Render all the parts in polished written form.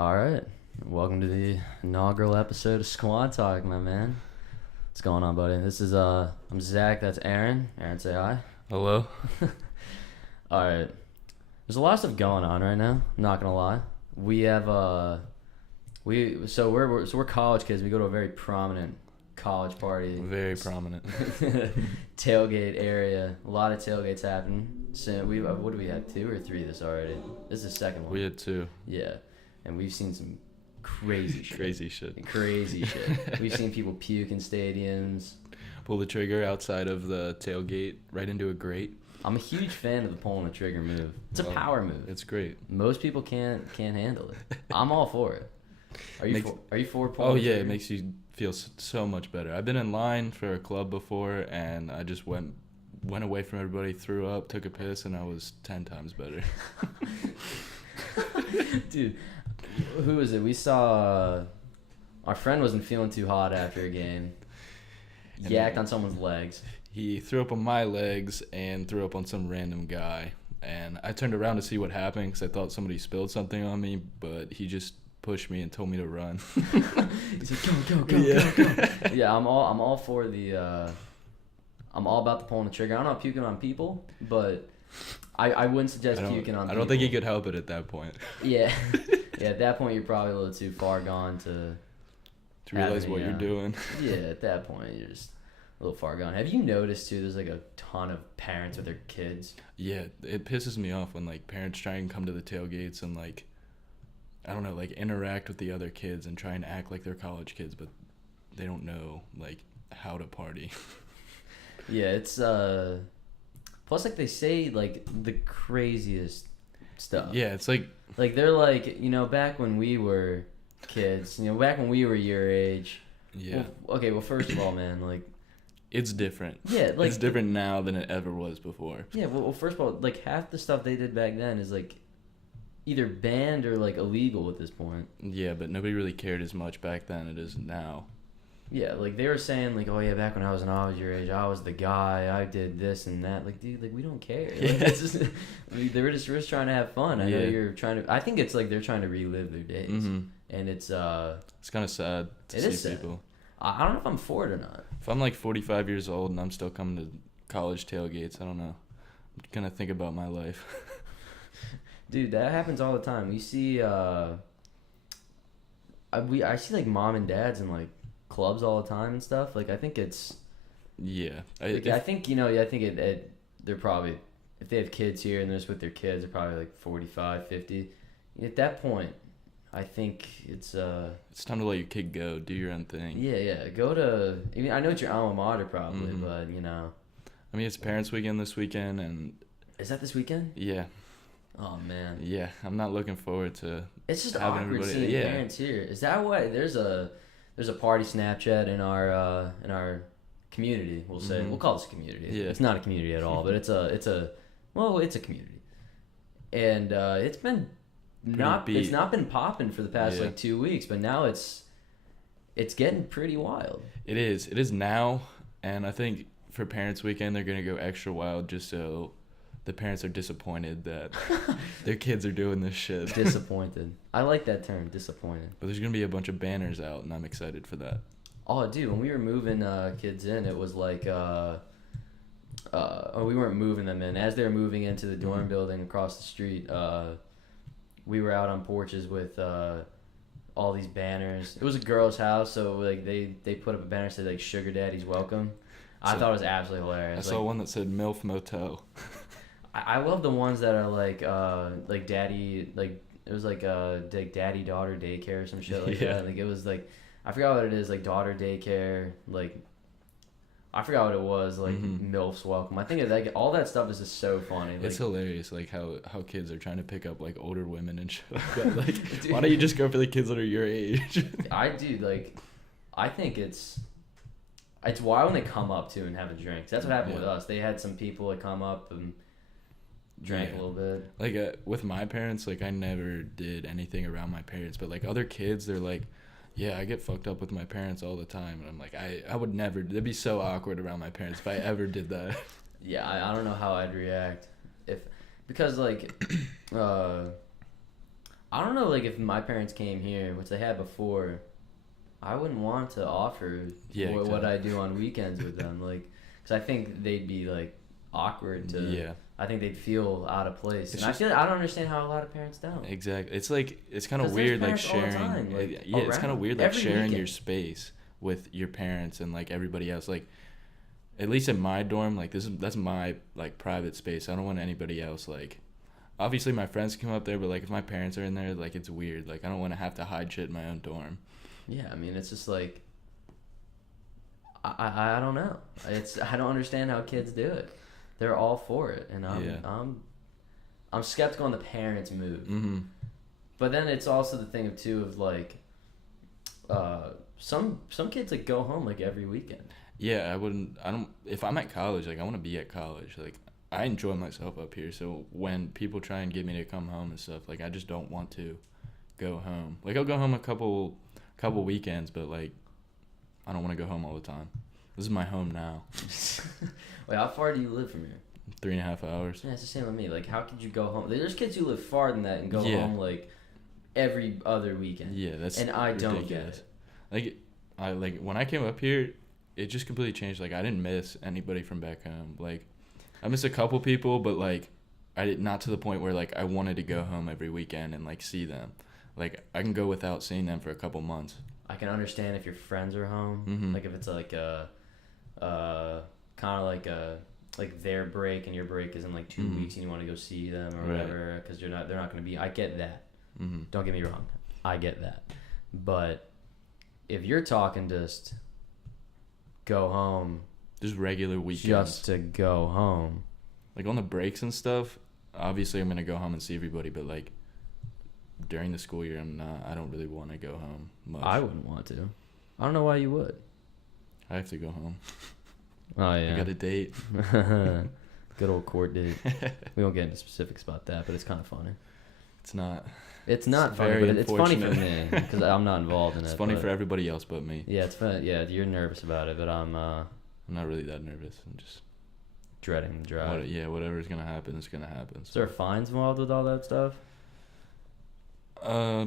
All right. Welcome to the inaugural episode of Squad Talk, my man. What's going on, buddy? This is I'm Zach. That's Aaron. Aaron, say hi. Hello. All right. There's a lot of stuff going on right now. I'm not gonna lie. We have we're college kids. We go to a very prominent college party. Very prominent. Tailgate area. A lot of tailgates happen. So what do we have? 2 or 3 this already? This is the second one. We had 2. Yeah. And we've seen some crazy shit. Crazy shit. We've seen people puke in stadiums. Pull the trigger outside of the tailgate right into a grate. I'm a huge fan of the pulling the trigger move. It's a power move. It's great. Most people can't handle it. I'm all for it. Are you for pulling the trigger? It makes you feel so much better. I've been in line for a club before, and I just went away from everybody, threw up, took a piss, and I was 10 times better. Dude, who was it? We saw our friend wasn't feeling too hot after a game. Yacked on someone's legs. He threw up on my legs and threw up on some random guy. And I turned around to see what happened because I thought somebody spilled something on me, but he just pushed me and told me to run. He's like, go. Yeah, I'm all for the I'm all about the pulling the trigger. I don't know puking on people, but I wouldn't suggest puking on people. I don't think he could help it at that point. Yeah. Yeah, at that point you're probably a little too far gone to realize what you're doing. Yeah, at that point you're just a little far gone. Have you noticed too there's like a ton of parents with their kids? Yeah, it pisses me off when like parents try and come to the tailgates and like I don't know, like interact with the other kids and try and act like they're college kids, but they don't know like how to party. Yeah, it's plus like they say like the craziest stuff. Yeah, it's like they're like, back when we were kids, back when we were your age. Yeah. Well, first of all, man, like it's different. Yeah, like it's different now than it ever was before. Yeah, well, first of all, like half the stuff they did back then is like either banned or like illegal at this point. Yeah, but nobody really cared as much back then as it is now. Yeah, like they were saying like, oh yeah, back when I was your age, I was the guy, I did this and that. Like, dude, like we don't care. Like, it's just, they were just trying to have fun. I know you're trying to. I think it's like they're trying to relive their days, and it's kind of sad to see people. I don't know if I'm for it or not. If I'm like 45 years old and I'm still coming to college tailgates, I don't know. I'm gonna think about my life. Dude, that happens all the time. You see, I see like mom and dads in like clubs all the time and stuff. Like I think it's I think they're probably, if they have kids here and they're just with their kids, they're probably like 45, 50. At that point, I think it's time to let your kid go, do your own thing. Yeah, go to, I know it's your alma mater probably, but I mean, it's parents weekend this weekend, and is that this weekend? Yeah. Oh man. Yeah, I'm not looking forward to. It's just awkward seeing parents here. Is that why there's a party Snapchat in our community? We'll say we'll call this a community. Yeah. It's not a community at all, but it's a community, and it's not been popping for the past like 2 weeks, but now it's getting pretty wild. It is now, and I think for Parents Weekend they're gonna go extra wild just so the parents are disappointed that their kids are doing this shit. Disappointed. I like that term, disappointed. But there's going to be a bunch of banners out, and I'm excited for that. Oh, dude, when we were moving kids in, it was like, we weren't moving them in. As they were moving into the dorm building across the street, we were out on porches with all these banners. It was a girl's house, so like they put up a banner that said like "Sugar Daddy's Welcome." I thought it was absolutely hilarious. I saw one that said "MILF Motel." I love the ones that are like daddy, like it was like daddy daughter daycare or some shit like that. Like it was like, I forgot what it is, like daughter daycare, like I forgot what it was, like MILF's welcome. I think like all that stuff is just so funny. Like, it's hilarious, like how kids are trying to pick up like older women and shit like that. Like, dude, why don't you just go for the kids that are your age? I think it's wild when they come up too and have a drink. That's what happened with us. They had some people that come up and drank a little bit. Like with my parents, like I never did anything around my parents, but like other kids, they're like, yeah, I get fucked up with my parents all the time, and I'm like, I would never. It'd be so awkward around my parents if I ever did that. Yeah, I don't know how I'd react because like I don't know, like, if my parents came here, which they had before, I wouldn't want to offer what I do on weekends with them, like, because I think they'd be, like, awkward to... Yeah. I think they'd feel out of place. It's and just, I don't understand how a lot of parents don't. Exactly. It's like, it's kind of weird, like, sharing... Like, yeah, it's kind of weird, like, sharing weekend. your space with your parents and, like, everybody else. Like, at least in my dorm, like, that's my, like, private space. I don't want anybody else, like... Obviously, my friends can come up there, but, like, if my parents are in there, like, it's weird. Like, I don't want to have to hide shit in my own dorm. Yeah, I mean, it's just, like... I don't know. I don't understand how kids do it. They're all for it, and I'm skeptical on the parents' move. Mm-hmm. But then it's also the thing of like, some kids like go home like every weekend. Yeah, if I'm at college, like I want to be at college. Like I enjoy myself up here, so when people try and get me to come home and stuff, like I just don't want to go home. Like I'll go home a couple weekends, but like I don't want to go home all the time. This is my home now. Wait, how far do you live from here? 3.5 hours. Yeah, it's the same with me. Like, how could you go home? There's kids who live farther than that and go home like every other weekend. Yeah, that's and I ridiculous. Don't get it. Like when I came up here, it just completely changed. Like I didn't miss anybody from back home. Like I missed a couple people, but like not to the point where like I wanted to go home every weekend and like see them. Like I can go without seeing them for a couple months. I can understand if your friends are home. Mm-hmm. Like if it's like kind of like their break and your break is in like 2 weeks and you want to go see them or whatever because they're not going to be. I get that. Mm-hmm. Don't get me wrong. I get that. But if you're talking just go home, just regular weekends, just to go home, like on the breaks and stuff, obviously I'm gonna go home and see everybody, but like during the school year I don't really want to go home much. I wouldn't want to. I don't know why you would. I have to go home. Oh yeah, I got a date. Good old court date. We won't get into specifics about that, but it's kind of funny. It's not funny, but it's funny for me because I'm not involved in it. It's funny for everybody else but me. Yeah, it's fun. Yeah, you're nervous about it, but I'm not really that nervous. I'm just dreading the drive. Whatever's gonna happen is gonna happen. So. Is there fines involved with all that stuff?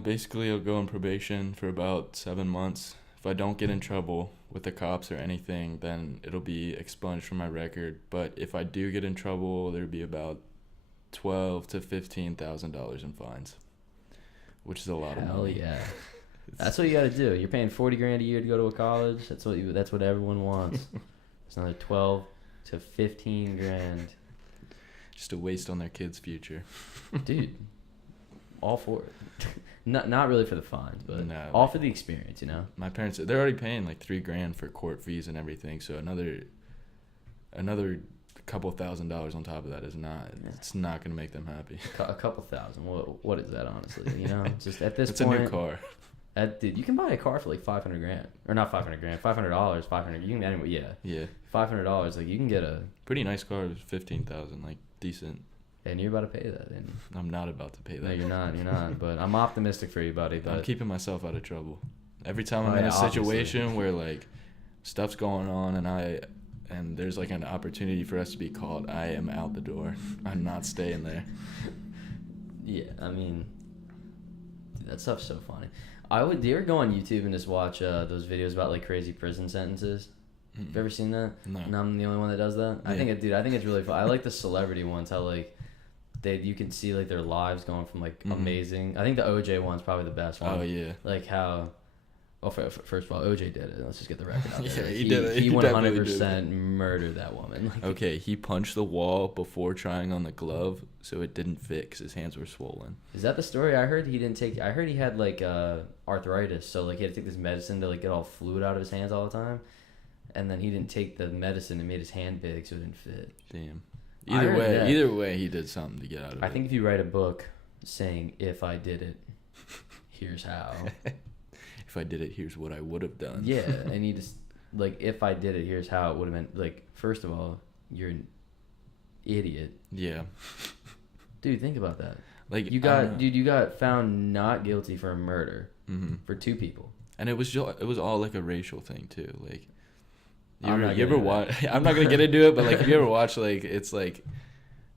Basically, I'll go on probation for about 7 months. If I don't get in trouble with the cops or anything, then it'll be expunged from my record. But if I do get in trouble, there'll be about $12,000 to $15,000 in fines, which is a lot of money. Hell yeah. That's what you got to do. You're paying $40,000 a year to go to a college. That's what everyone wants. It's another $12,000 to $15,000. Just a waste on their kids' future. Dude, all for it. Not really for the fines, but all for the experience, you know. My parents, they're already paying like $3,000 for court fees and everything, so another couple $1,000s on top of that is not. Yeah. It's not gonna make them happy. A couple thousand. What is that, honestly? You know, just at this it's point. It's a new car. Dude, you can buy a car for like $500,000, or not $500,000, $500, $500. You can anyway, yeah. Yeah. $500, like you can get a pretty nice car. $15,000, like decent. And you're about to pay that, and I'm not about to pay that. No, you're not. But I'm optimistic for you, buddy. But I'm keeping myself out of trouble. Every time I'm in a situation where like stuff's going on and there's like an opportunity for us to be caught, I am out the door. I'm not staying there. Yeah, I mean, dude, that stuff's so funny. Do you ever go on YouTube and just watch those videos about like crazy prison sentences? Mm-hmm. Have you ever seen that? No. And I'm the only one that does that. Yeah. I think it's really fun. I like the celebrity ones. How like you can see like their lives going from like amazing. I think the OJ one's probably the best one. Oh yeah. Like how. Well, first of all, OJ did it. Let's just get the record out there. Yeah, he did it. He 100% murdered that woman. Like, okay, he punched the wall before trying on the glove, so it didn't fit because his hands were swollen. Is that the story? I heard he didn't take. I heard he had like arthritis, so like he had to take this medicine to like get all fluid out of his hands all the time, and then he didn't take the medicine and made his hand big, so it didn't fit. Damn. Either way, he did something to get out of it. I think if you write a book saying "If I did it, here's how." If I did it, here's what I would have done. Yeah, and you just like if I did it, here's how it would have been. Like first of all, you're an idiot. Yeah. Dude, think about that. Like you got found not guilty for a murder for 2 people. And it was all like a racial thing too. Like I'm not gonna get into it, but like if you ever watch like it's like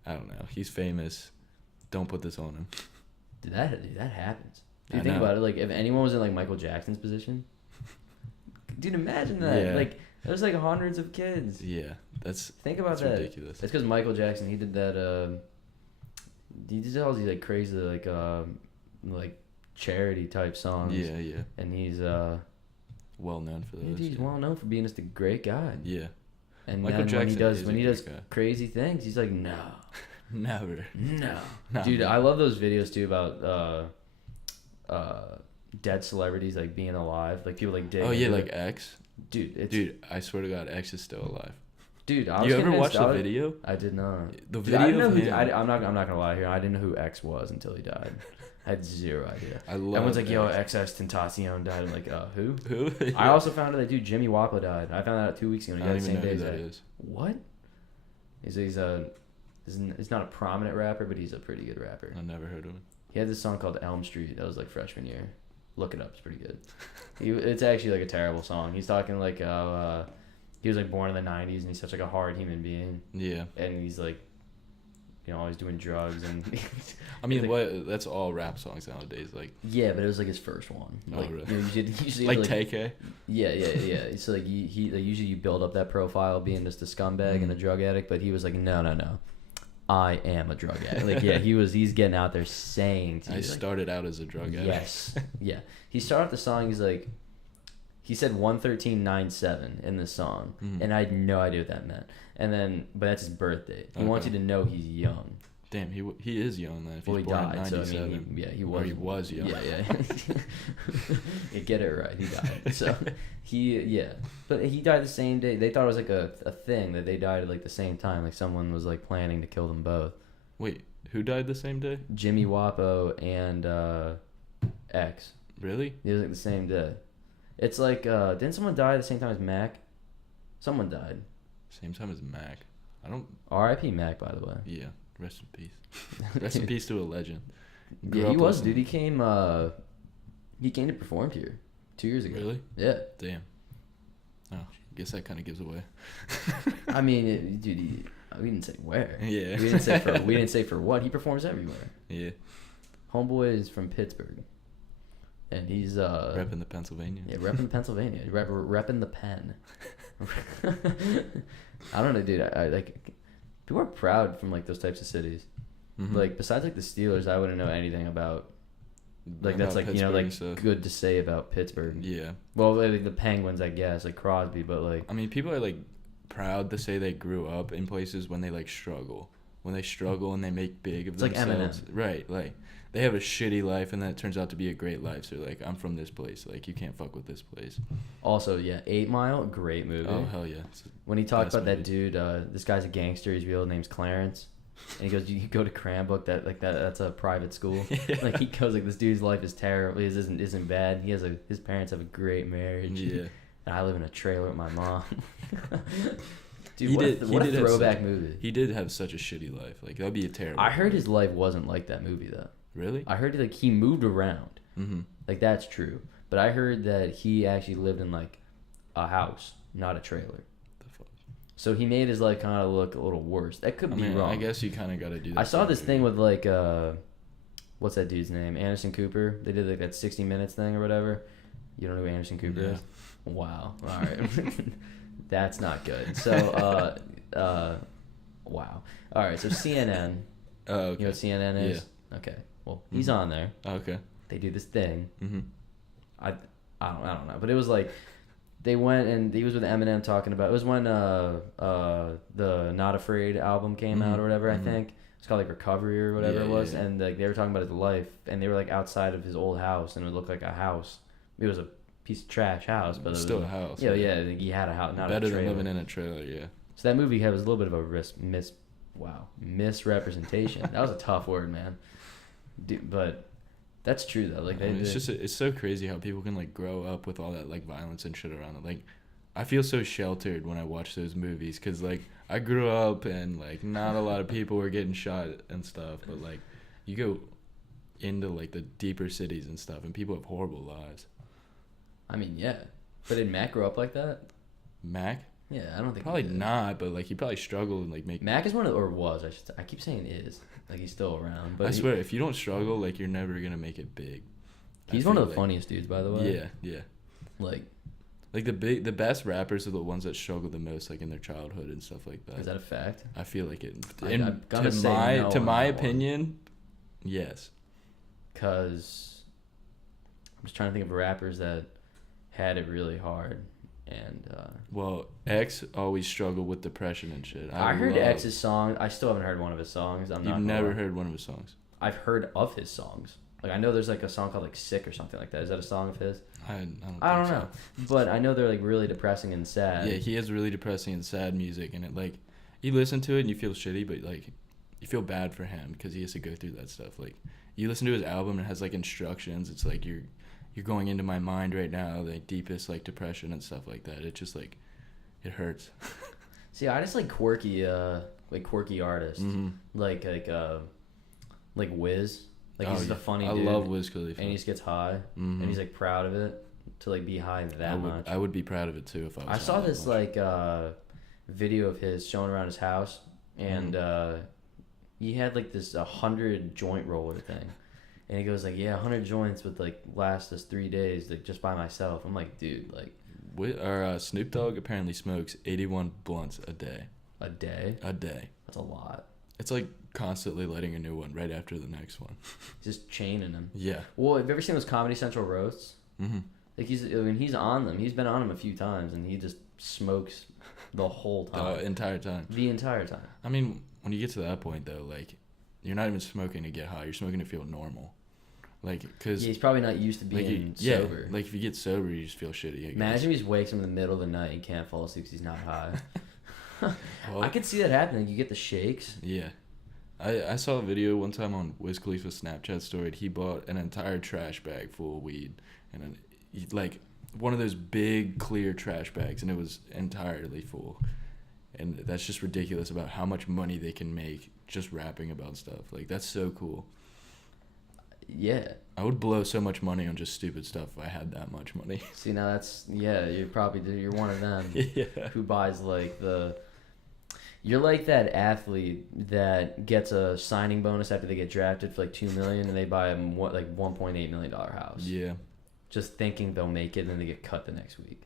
I don't know, he's famous. Don't put this on him. That happens. I Dude, think know. about it. Like, if anyone was in like Michael Jackson's position, dude, imagine that. Yeah. Like, there's like hundreds of kids. Yeah, that's Think about that's that. ridiculous. It's because Michael Jackson, he did that. He did all these like crazy like charity type songs. Yeah, yeah. And he's Well known for those. he's yeah. well known for being just a great guy. Yeah. And Michael then Jackson when he does guy. crazy things, he's like, no, Never. no, Nah, dude. man. I love those videos too about dead celebrities like being alive, like people like dig. Oh yeah, into like it. X. Dude, Dude, I swear to God, X is still alive. dude. I was You ever convinced watched I the was- video? I did not. The Dude, video I didn't know of who. him. I'm not gonna lie here. I didn't know who X was until he died. I had zero idea. I love Everyone's like, "Yo, X. XS Tentacion died." I'm like, who? Who? I also found out that dude Jimmy Wappa died. I found that out 2 weeks ago. I He don't died the even same know day who as that that. is. What? He's not a prominent rapper, but he's a pretty good rapper. I never heard of him. He had this song called Elm Street. That was like freshman year. Look it up. It's pretty good. It's actually like a terrible song. He's talking like he was like born in the 90s and he's such like a hard human being. Yeah. And he's like, always doing drugs and. I mean, like, that's all rap songs nowadays. Like. Yeah, but it was like his first one. Oh, Like, really? usually Like like TK. Yeah. So like he like, usually you build up that profile being just a scumbag and a drug addict, but he was like, no. I am a drug addict. Like, yeah, he's getting out there saying to you, I like, started out as a drug addict. yes. Yeah. He started off the song, he's like, he said 113.97 in this song, and I had no idea what that meant. And then, but that's his birth date. He wants you to know he's young. Damn, he is young then. If Well, he's he born in died, so I 97. mean, he Or was. he was young. Yeah. You get it right. He died. So but he died the same day. They thought it was like a thing that they died at like the same time. Like someone was like planning to kill them both. Wait, who died the same day? Jimmy Wappo and X. Really? It was like the same day. It's like didn't someone die at the same time as Mac? Someone died. Same time as Mac. I don't. R.I.P. Mac, by the way. Yeah. Rest in peace. Rest in peace to a legend. Yeah, he was, dude. He came to perform here 2 years ago. Really? Yeah. Damn. Oh, guess that kind of gives away. I mean, dude, we didn't say where. Yeah. We didn't say for what. He performs everywhere. Yeah. Homeboy is from Pittsburgh, and he's Repping the Pennsylvania. Yeah, repping Pennsylvania. Repping the pen. I don't know, dude. I like people are proud from like those types of cities. Mm-hmm. Like besides like the Steelers, I wouldn't know anything about. Like that's like Pittsburgh like stuff. good to say about Pittsburgh. Yeah. Well, like the Penguins, I guess, like Crosby, but like. I mean, people are like proud to say they grew up in places when they like struggle. When they struggle and they make big of It's like themselves. Eminem. Right. Like they have a shitty life and then it turns out to be a great life. So like, I'm from this place. Like you can't fuck with this place. Also, yeah, 8 Mile, great movie. Oh hell yeah. When he talked best about that movie. dude, this guy's a gangster. His real name's Clarence, and he goes, "You go to Cranbrook. That's a private school." Yeah. Like he goes, like this dude's life is terrible. His isn't bad. His parents have a great marriage. Yeah. And I live in a trailer with my mom. Dude, He what did- a, he what a did have throwback some- movie. He did have such a shitty life. Like that'd be a terrible. I heard movie. his life wasn't like that movie though. Really? I heard like he moved around. Mm-hmm. Like that's true. But I heard that he actually lived in like a house, not a trailer. The fuck. So he made his life kind of look a little worse. That could I be mean, wrong. I guess you kind of got to do that. I saw stuff, this dude. thing with like what's that dude's name? Anderson Cooper. They did like that 60 Minutes thing or whatever. You don't know who Anderson Cooper Yeah. is? Wow. All right. That's not good. So wow. All right. So CNN. Oh, okay. You know what CNN is? Yeah. Okay. Well, he's on there. Oh, okay. They do this thing. Mm-hmm. I don't know, but it was like they went and he was with Eminem talking about. It was when the Not Afraid album came out or whatever. I think it's called like Recovery or whatever it was, and like they were talking about his life, and they were like outside of his old house, and it looked like a house. It was a piece of trash house, but it was Still a house. Yeah, yeah. Like he had a house, not Better a trailer. than living in a trailer. Yeah. So that movie was a little bit of a misrepresentation. That was a tough word, man. Dude, but that's true though. Like I mean, it's so crazy how people can like grow up with all that like violence and shit around it. Like, I feel so sheltered when I watch those movies because like I grew up and like not a lot of people were getting shot and stuff, but like you go into like the deeper cities and stuff and people have horrible lives. I mean, yeah. But did Mac grow up like that? Mac? Yeah, I don't think Probably not, but like he probably struggled and like make. Mac is one of or was I should say. I keep saying is like he's still around, but I swear if you don't struggle, like you're never gonna make it big. He's one of the funniest dudes, by the way. Yeah. Like the best rappers are the ones that struggle the most, like in their childhood and stuff like that. Is that a fact? I feel like it. I'm gonna say no to my on that opinion, yes. Cause I'm just trying to think of rappers that had it really hard, and well, X always struggled with depression and shit. I heard X's song. I still haven't heard one of his songs. You've never heard one of his songs? I've heard of his songs. Like I know there's like a song called like "Sick" or something like that. Is that a song of his? I don't know, but I know they're like really depressing and sad. Yeah, he has really depressing and sad music, and it like you listen to it and you feel shitty, but like you feel bad for him because he has to go through that stuff. Like you listen to his album and it has like instructions. It's like you're going into my mind right now, like deepest like depression and stuff like that. It just like it hurts. See, I just like quirky artists, like Wiz. Like he's the funny dude. I love Wiz Khalifa. And he just gets high, and he's like proud of it to like be high that much. I would be proud of it too if I was. I saw this like video of his showing around his house, and he had like this 100 joint roller thing, and he goes like, yeah, 100 joints would like last us 3 days, like just by myself. I'm like, dude, like. Snoop Dogg apparently smokes 81 blunts a day. A day? A day. That's a lot. It's like constantly lighting a new one right after the next one. Just chaining them. Yeah. Well, have you ever seen those Comedy Central roasts? Mm-hmm. Like he's on them. He's been on them a few times, and he just smokes the whole time. The entire time. The entire time. I mean, when you get to that point though, like you're not even smoking to get high. You're smoking to feel normal. Like, cause he's probably not used to being sober. Like if you get sober, you just feel shitty. Imagine if he wakes up in the middle of the night and can't fall asleep because he's not high. Well, I could see that happening. You get the shakes. Yeah. I saw a video one time on Wiz Khalifa's Snapchat story. He bought an entire trash bag full of weed, and like one of those big clear trash bags, and it was entirely full. And that's just ridiculous about how much money they can make just rapping about stuff. Like that's so cool. Yeah. I would blow so much money on just stupid stuff if I had that much money. See, now you're one of them who buys like you're like that athlete that gets a signing bonus after they get drafted for like $2 million and they buy a $1.8 million house. Yeah. Just thinking they'll make it and then they get cut the next week.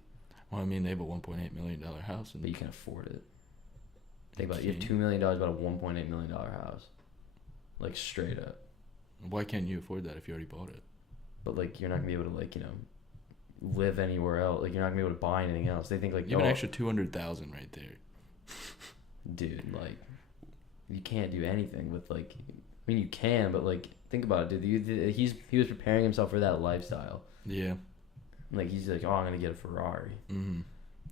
Well, I mean, they have a $1.8 million house. But you can afford it. Think about it. You have $2 million about a $1.8 million house. Like straight up. Why can't you afford that if you already bought it? But like you're not gonna be able to like live anywhere else. Like you're not gonna be able to buy anything else. They think like you have an extra $200,000 right there. Dude, like you can't do anything with like. I mean, you can, but like think about it, dude. He was preparing himself for that lifestyle. Yeah. Like he's like, oh, I'm gonna get a Ferrari. Mm-hmm.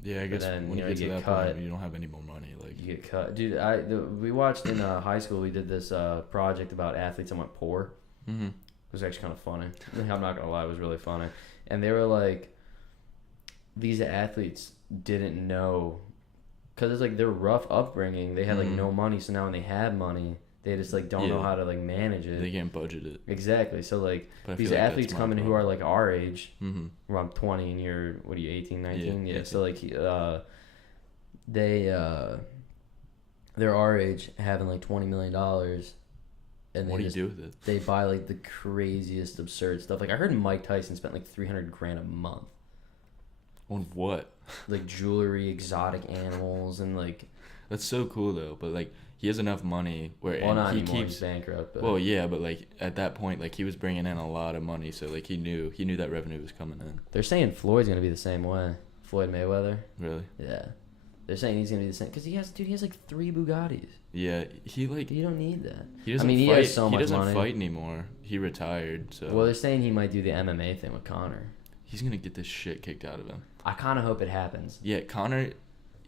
Yeah, I guess then, when you get to that point, you don't have any more money. Like you get cut, dude. We watched in high school. We did this project about athletes that went poor. Mm-hmm. It was actually kind of funny. I'm not gonna lie, it was really funny. And they were like, these athletes didn't know, cause it's like their rough upbringing. They had like no money, so now when they had money, they just like don't know how to like manage it. They can't budget it. Exactly. So like these athletes come in who are like our age. Mm-hmm. Where I'm 20 and you're 18, 19. Yeah. 18. So like they're our age having like $20 million. And what do you do with it? They buy like the craziest absurd stuff. Like I heard Mike Tyson spent like $300,000 a month. On what? Like jewelry, exotic animals, and like. That's so cool though, but like he has enough money where not he anymore, keeps he's bankrupt. But. Well, yeah, but like at that point, like he was bringing in a lot of money, so like he knew that revenue was coming in. They're saying Floyd's gonna be the same way. Floyd Mayweather. Really? Yeah. They're saying he's gonna be the same because he has like 3 Bugattis. Yeah, you don't need that. He doesn't he fight. Has so much he doesn't money. fight anymore. He retired. So. Well, they're saying he might do the MMA thing with Conor. He's gonna get this shit kicked out of him. I kind of hope it happens. Yeah, Conor.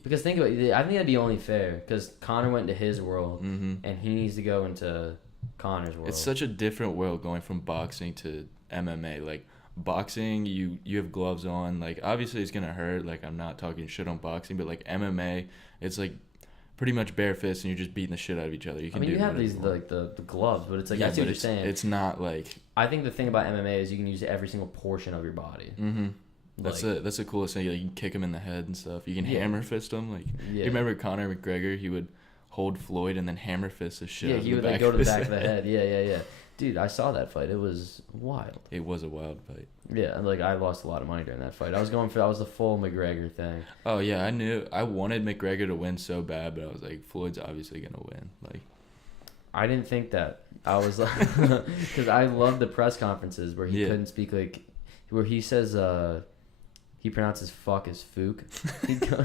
Because think about it, I think that'd be only fair because Conor went into his world and he needs to go into Conor's world. It's such a different world going from boxing to MMA. Like boxing, you have gloves on. Like obviously it's gonna hurt. Like I'm not talking shit on boxing, but like MMA, it's like pretty much bare fists and you're just beating the shit out of each other. You have these like the gloves, but it's like I see what you're saying. It's not like. I think the thing about MMA is you can use every single portion of your body. Mm-hmm. That's the coolest thing. Like, you can kick him in the head and stuff. You can Yeah. hammer fist him. Like, you remember Conor McGregor? He would hold Floyd and then hammer fist his shit. Yeah, out he the would back like go to the of back his of the head. head. Yeah. Dude, I saw that fight. It was wild. It was a wild fight. Yeah, like I lost a lot of money during that fight. I was going for that was the full McGregor thing. Oh yeah, I wanted McGregor to win so bad, but I was like, Floyd's obviously gonna win. Like, I didn't think that. I was like, because I love the press conferences where he couldn't speak, like, where he says, he pronounces fuck as fook.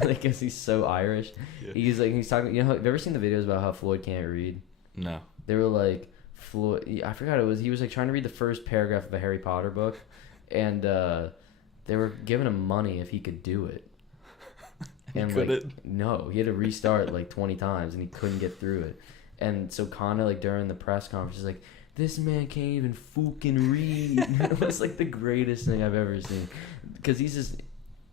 Because he's so Irish. Yeah. He's talking, have you ever seen the videos about how Floyd can't read? No. They were like, Floyd, I forgot it was, he was like trying to read the first paragraph of a Harry Potter book, and they were giving him money if he could do it. And no, he had to restart like 20 times and he couldn't get through it. And so Conor, like, during the press conference, is like, this man can't even fucking read. It was like the greatest thing I've ever seen. Because he's just,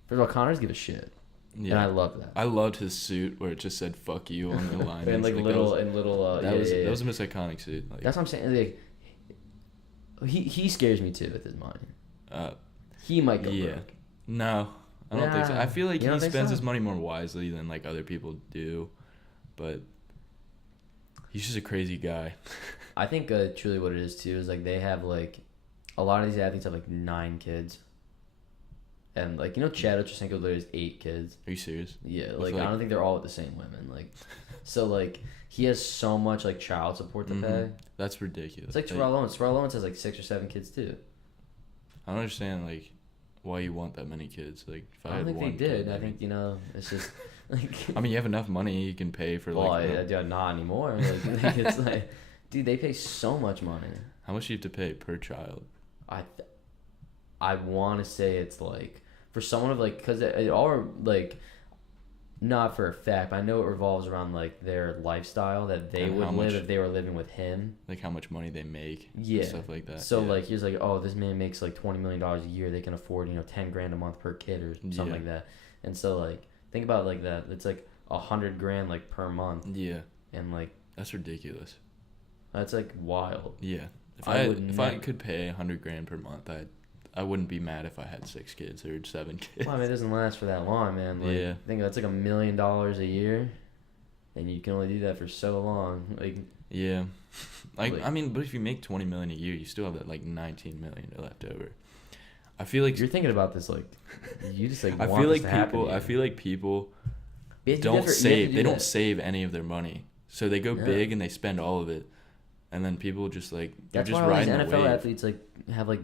first of all, Connor's give a shit. Yeah. And I love that. I loved his suit where it just said "fuck you" on the line. And that was the most iconic suit. Like, that's what I'm saying. Like, he scares me too with his money. He might go broke. No, I don't think so. I feel like he spends so? his money more wisely than like other people do, but he's just a crazy guy. I think truly what it is too is like they have like a lot of these athletes have like 9 kids. And, like, Chad Ochocinco literally has 8 kids. Are you serious? Yeah, like, I don't think they're all with the same women. Like, so, like, he has so much, like, child support to pay. That's ridiculous. It's like Terrell Owens. Terrell Owens has, like, 6 or 7 kids, too. I don't understand, like, why you want that many kids. Like, if I don't think they did. I think, it's just, like... I mean, you have enough money you can pay for, like... Well, not anymore. Like, it's like... Dude, they pay so much money. How much do you have to pay per child? I want to say it's, like... For someone of, like, because it all, like, not for a fact, but I know it revolves around, like, their lifestyle that they would live if they were living with him. Like, how much money they make. Yeah. And stuff like that. So, like, he's like, oh, this man makes, like, $20 million a year. They can afford, $10,000 a month per kid or something like that. And so, like, think about, like, that. It's, like, $100,000, like, per month. Yeah. And, like... That's ridiculous. That's, like, wild. Yeah. If I could pay $100,000 per month, I wouldn't be mad if I had 6 kids or 7 kids. Well, I mean, it doesn't last for that long, man. Like, yeah. I think that's like $1 million a year, and you can only do that for so long. Like. Yeah. I mean, but if you make $20 million a year, you still have that like $19 million left over. I feel like you're thinking about this like you just like. I feel like people don't save. They don't save any of their money, so they go big and they spend all of it, and then people just like they're just riding the wave. That's why all these NFL athletes like have like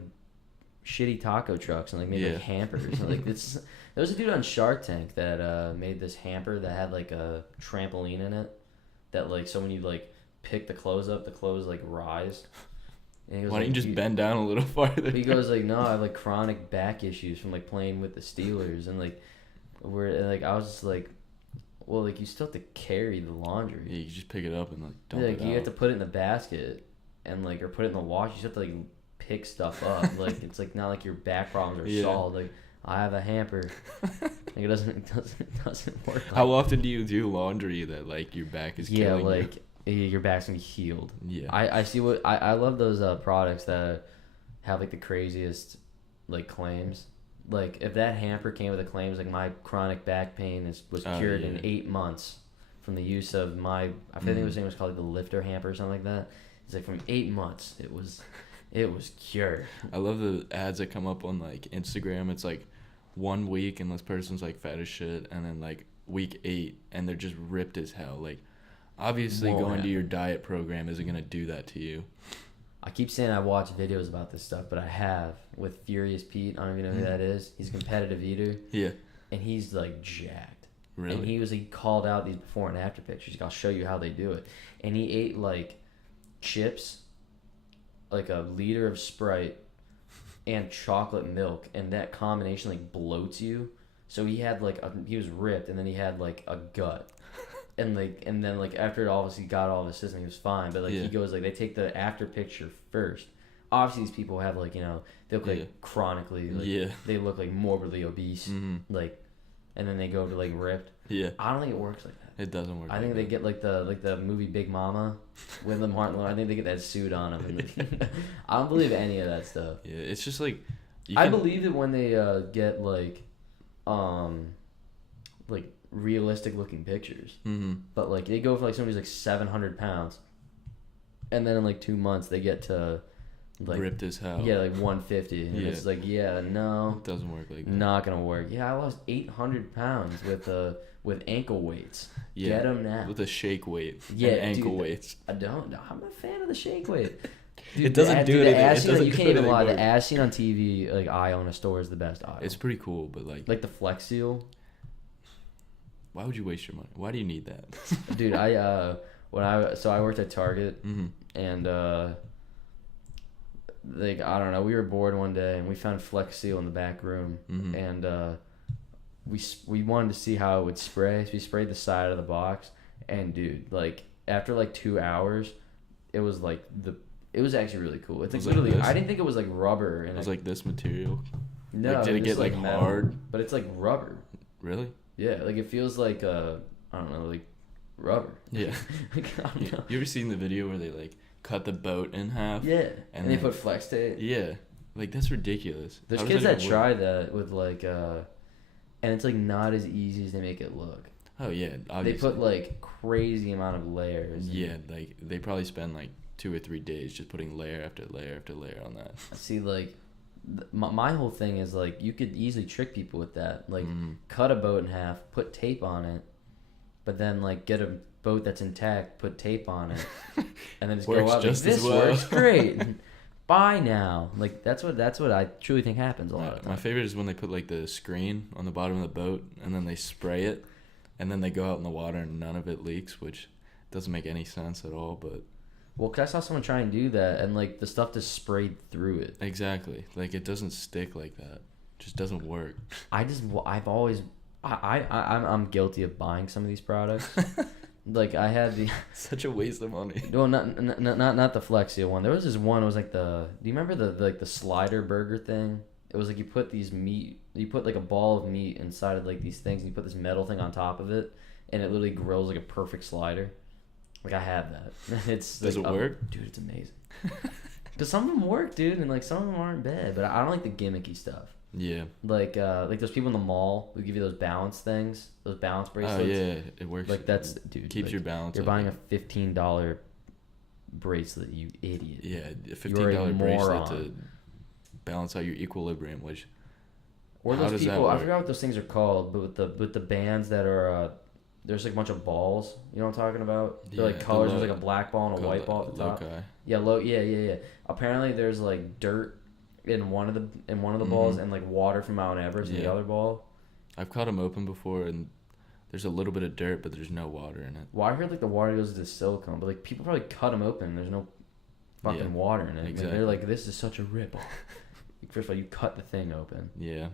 shitty taco trucks and like maybe like hampers. Like there was a dude on Shark Tank that made this hamper that had like a trampoline in it that like so when you like pick the clothes up, the clothes like rise. And he goes, why don't you just bend down a little farther? He goes like, no, I have like chronic back issues from like playing with the Steelers and like I was just like, well, like you still have to carry the laundry. Yeah, you just pick it up and like dump it out. You have to put it in the basket and like or put it in the wash. You just have to like pick stuff up. Like it's like not like your back problems are solved. Like I have a hamper. Like it doesn't work. Like, how often do you do laundry that like your back is killing like you? Your back's gonna be healed. Yeah. I see what I love those products that have like the craziest like claims. Like if that hamper came with a claim, like my chronic back pain was cured in 8 months from the use of my I think it was called like the lifter hamper or something like that. It's like from 8 months it was cured. I love the ads that come up on like Instagram. It's like 1 week and this person's like fat as shit, and then like week 8 and they're just ripped as hell. Like obviously going to your diet program isn't gonna do that to you. I keep saying I watch videos about this stuff, but I have with Furious Pete. I don't even know who that is. He's a competitive eater. Yeah. And he's like jacked. Really? And he called out these before and after pictures. I'll show you how they do it. And he ate like chips, like a liter of Sprite, and chocolate milk, and that combination like bloats you. So he had like he was ripped, and then he had like a gut. And then after it obviously got all of his system, he was fine. But he goes like they take the after picture first. Obviously, these people have like they look like chronically they look like morbidly obese like, and then they go to like ripped. Yeah, I don't think it works like that. It doesn't work. I think they get like the movie Big Mama with the Martin. I think they get that suit on him. And I don't believe any of that stuff. Yeah, it's just like I believe it when they get like realistic looking pictures. Mm-hmm. But like they go for like somebody's like 700 pounds, and then in like 2 months they get to like ripped as hell. Yeah, like 150, and it's like no, it doesn't work like that. Not gonna work. Yeah, I lost 800 pounds with ankle weights. Yeah, get them now with a shake weight. Yeah, and ankle weights. I'm a fan of the shake weight. Dude, it doesn't do anything. Ass scene, you can't even lie. The ass scene on TV, like aisle in a store, is the best aisle. It's pretty cool, but like the Flex Seal. Why would you waste your money? Why do you need that? Dude, I worked at Target, mm-hmm. and like I don't know, we were bored one day and we found Flex Seal in the back room, mm-hmm. and we wanted to see how it would spray. So we sprayed the side of the box, and dude, like after like 2 hours, it was like it was actually really cool. It's like literally, I didn't think it was like rubber. And it was like this material. No, like, did it get like metal, hard? But it's like rubber. Really? Yeah, like it feels like I don't know, like rubber. Yeah. Like, I don't know. You ever seen the video where they like cut the boat in half? Yeah. And they put flex tape. Yeah. Like that's ridiculous. There's kids that try that with like and it's like not as easy as they make it look. Oh yeah, obviously. They put like crazy amount of layers. Yeah, like they probably spend like 2 or 3 days just putting layer after layer after layer on that. See, like my whole thing is like you could easily trick people with that. Like cut a boat in half, put tape on it, but then like get a boat that's intact, put tape on it, and then just go out. Just like, this works great. Bye now. Like that's what I truly think happens a lot of times. My favorite is when they put like the screen on the bottom of the boat and then they spray it, and then they go out in the water and none of it leaks, which doesn't make any sense at all. But well, 'cause I saw someone try and do that, and like the stuff just sprayed through it. Exactly. Like it doesn't stick like that. It just doesn't work. I'm guilty of buying some of these products. Like I had the such a waste of money. Well, not the Flexia one. There was this one. It was like do you remember the slider burger thing? It was like you put like a ball of meat inside of like these things, and you put this metal thing on top of it, and it literally grills like a perfect slider. Like I have that. Does it work? Dude, it's amazing. Because some of them work, dude, and like some of them aren't bad. But I don't like the gimmicky stuff. Yeah. Like those people in the mall who give you those balance things, those balance bracelets. Oh yeah, it works. Like that's dude. Keeps like, your balance. You're buying a $15 bracelet, you idiot. Yeah, a $15 bracelet to balance out your equilibrium, which. Or those people, I forgot what those things are called, but with the bands that are there's like a bunch of balls. You know what I'm talking about? They're like colors. There's like a black ball and a white ball at the top. Yeah. Apparently, there's like dirt in one of the balls and like water from Mount Everest in the other ball. I've cut them open before, and there's a little bit of dirt, but there's no water in it. Well, I heard like the water goes into silicone, but like people probably cut them open. And there's no fucking water in it. Exactly. Like, they're like, this is such a rip-off. First of all, you cut the thing open. Yeah.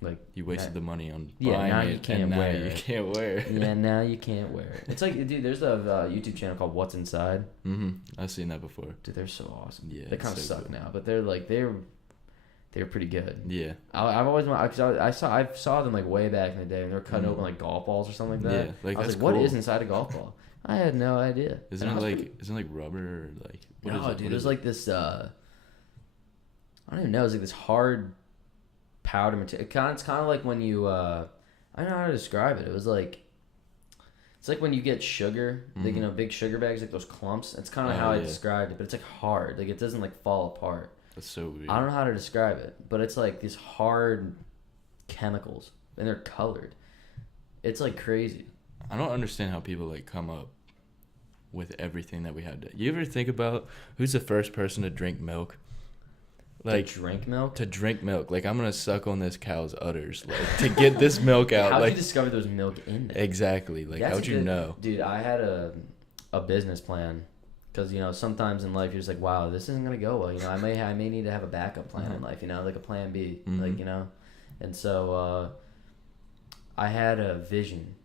Like you wasted the money on buying now it, you can't wear it. You can't wear it. Yeah, now you can't wear it. It's like, dude, there's a YouTube channel called What's Inside. I've seen that before. Dude, they're so awesome. Yeah, they kind of suck now, but they're pretty good. Yeah. I've always wanted, cause I saw them like way back in the day, and they were cutting open like golf balls or something like that. Yeah, like I was that's like, cool. what is inside a golf ball? I had no idea. Isn't it like rubber or like? No, dude, there's like this. I don't even know. It's like this hard powder material. It's kind of like when you I don't know how to describe it. It was like it's like when you get sugar, like big sugar bags, like those clumps. It's kind of how I described it, but it's like hard. Like it doesn't like fall apart. That's so weird. I don't know how to describe it, but it's like these hard chemicals, and they're colored. It's like crazy. I don't understand how people like come up with everything that we had. You ever think about who's the first person to drink milk? Like to drink milk? To drink milk. Like I'm gonna suck on this cow's udders, like to get this milk out. How'd like you discover there was milk in there? Exactly. Like how'd you know? Dude, I had a business plan, because sometimes in life you're just like, wow, this isn't gonna go well. I may need to have a backup plan in life. Like a plan B. Like and so I had a vision.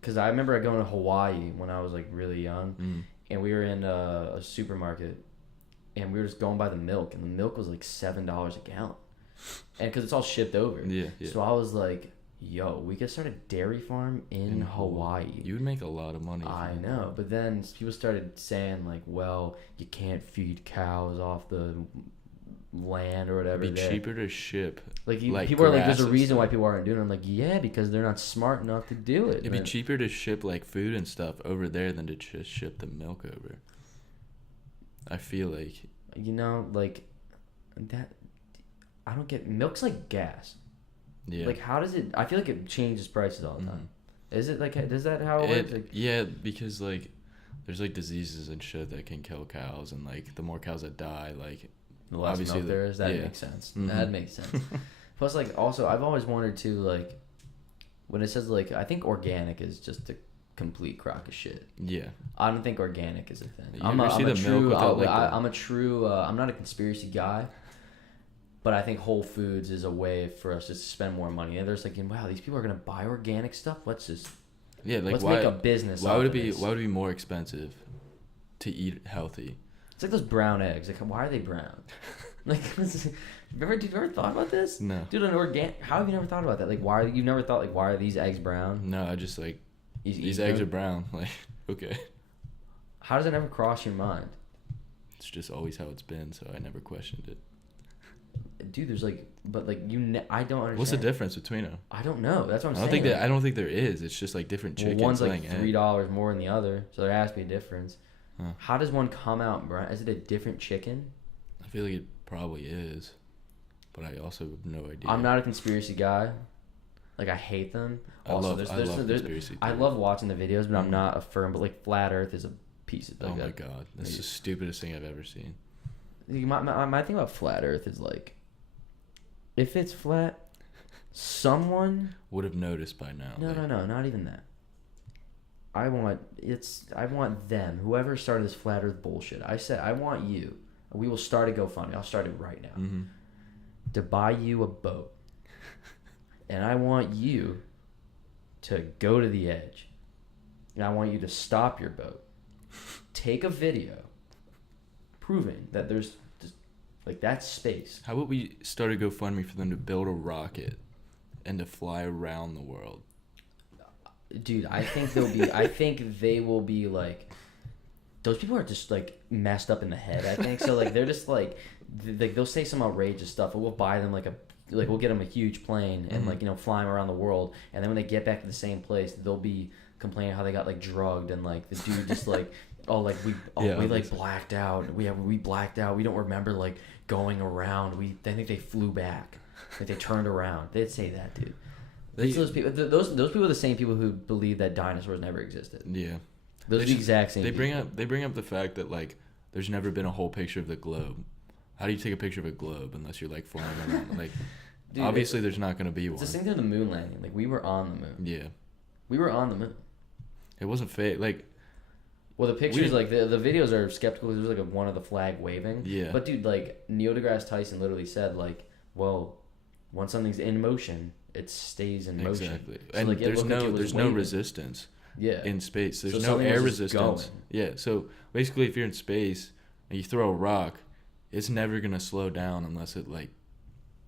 Because I remember going to Hawaii when I was like really young, and we were in a supermarket. And we were just going by the milk, and the milk was like $7 a gallon, and because it's all shipped over. Yeah. So I was like, "Yo, we could start a dairy farm in Hawaii." You would make a lot of money. I know, but then people started saying like, "Well, you can't feed cows off the land or whatever. It'd be cheaper to ship. People are like, there's a reason why people aren't doing it. I'm like, yeah, because they're not smart enough to do it. It'd be cheaper to ship like food and stuff over there than to just ship the milk over. I feel like. Like that. I don't get milk's like gas. Yeah. Like, how does it? I feel like it changes prices all the time. Is it like? Is that how it works? Like, yeah, because like, there's like diseases and shit that can kill cows, and like the more cows that die, like the less milk there is. That makes sense. Mm-hmm. That makes sense. Plus, like, also, I've always wondered too, like, when it says like, I think organic is just a complete crock of shit. Yeah. I don't think organic is a thing. I'm not a conspiracy guy. But I think Whole Foods is a way for us to spend more money. And there's like, wow, these people are gonna buy organic stuff. Let's make a business. Why would it be more expensive to eat healthy? It's like those brown eggs. Like, why are they brown? Like, have you ever thought about this? No. Dude, how have you never thought about that? Like, why are these eggs brown? No, I just like these eggs are brown. Like, okay. How does it never cross your mind? It's just always how it's been, so I never questioned it. Dude, there's like, but like I don't understand. What's the difference between them? I don't know. That's what I'm saying. I don't think there is. It's just like different chickens. One's like $3 more than the other, so there has to be a difference. Huh. How does one come out brown? Is it a different chicken? I feel like it probably is, but I also have no idea. I'm not a conspiracy guy. Like, I hate them. Also, I love watching the videos, but I'm not a firm. But like, flat Earth is a piece of. Like, oh my god, that's the stupidest thing I've ever seen. My thing about flat Earth is like, if it's flat, someone would have noticed by now. No, not even that. I want them, whoever started this flat Earth bullshit. I said, I want you. We will start a GoFundMe. I'll start it right now. Mm-hmm. To buy you a boat. And I want you to go to the edge. And I want you to stop your boat. Take a video proving that there's just, like, that's space. How about we start a GoFundMe for them to build a rocket and to fly around the world? Dude, I think they will be like, those people are just like messed up in the head. I think so. Like, they're just like they'll say some outrageous stuff, and we'll buy them we'll get them a huge plane and fly them around the world, and then when they get back to the same place, they'll be complaining how they got like drugged, and like the dude just like we blacked out. We blacked out. We don't remember like going around. I think they flew back. Like, they turned around. They'd say that, dude. Those people are the same people who believe that dinosaurs never existed. Yeah. Those are the exact same people. They bring up the fact that like there's never been a whole picture of the globe. How do you take a picture of a globe unless you're like flying around? Like, dude, obviously there's not going to be one. It's the same thing with the moon landing. Like, we were on the moon. Yeah. We were on the moon. It wasn't fake. Like, well, the pictures, like, the videos are skeptical. There's like one of the flag waving. Yeah. But dude, like, Neil deGrasse Tyson literally said, like, well, when something's in motion, it stays in motion. Exactly. So, and like, there's no resistance. Yeah. In space, there's no air resistance. Yeah. So basically, if you're in space and you throw a rock, it's never gonna slow down unless it like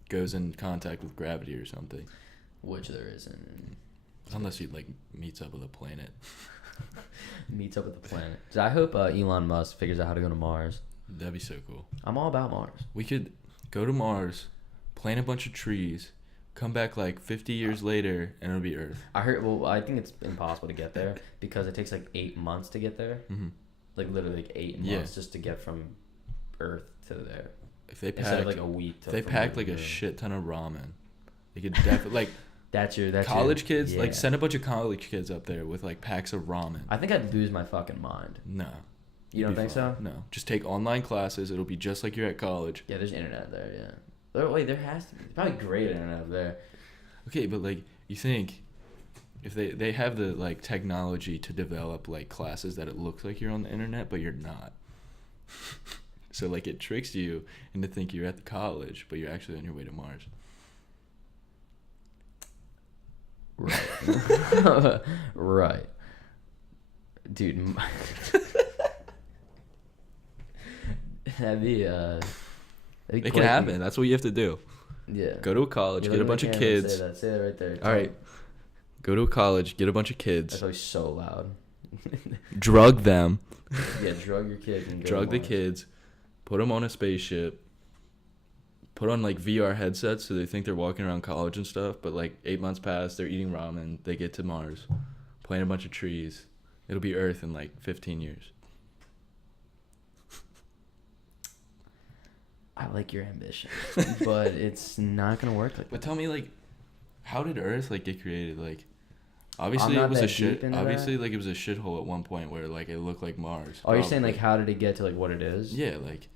goes in contact with gravity or something. Which there isn't. Unless he like meets up with a planet. Meets up with the planet. So I hope Elon Musk figures out how to go to Mars. That'd be so cool. I'm all about Mars. We could go to Mars, plant a bunch of trees, come back like 50 years later, and it'll be Earth. I think it's impossible to get there because it takes like 8 months to get there. Mm-hmm. Like, literally like 8 months just to get from Earth to there. If they packed, instead of like a week. If they packed like a shit ton of ramen, they could definitely like. That's college kids. Yeah. Like, send a bunch of college kids up there with like packs of ramen. I think I'd lose my fucking mind. No. You don't think so? No. Just take online classes. It'll be just like you're at college. Yeah, there's internet there. Yeah. Wait, there has to be. There's probably great internet up there. Okay, but like, you think if they have the like technology to develop like classes that it looks like you're on the internet, but you're not. So like, it tricks you into thinking you're at the college, but you're actually on your way to Mars. Right. Right. Dude. That'd be it can happen. That's what you have to do. Yeah. Go to a college, get a bunch of kids. Say that right there. All right. Go to a college, get a bunch of kids. That's always so loud. Drug them. Yeah, drug your kids. And drug the kids. Put them on a spaceship. put on like VR headsets so they think they're walking around college and stuff, but like 8 months pass, they're eating ramen, they get to Mars, plant a bunch of trees. It'll be Earth in like 15 years. I like your ambition, but it's not gonna work like that. But tell me, like, how did Earth like get created? Like, obviously I'm it not was a that shit. deep into Obviously, that. like it was a shithole at one point where like it looked like Mars. Oh, you're saying probably. like how did it get to like what it is? Yeah, like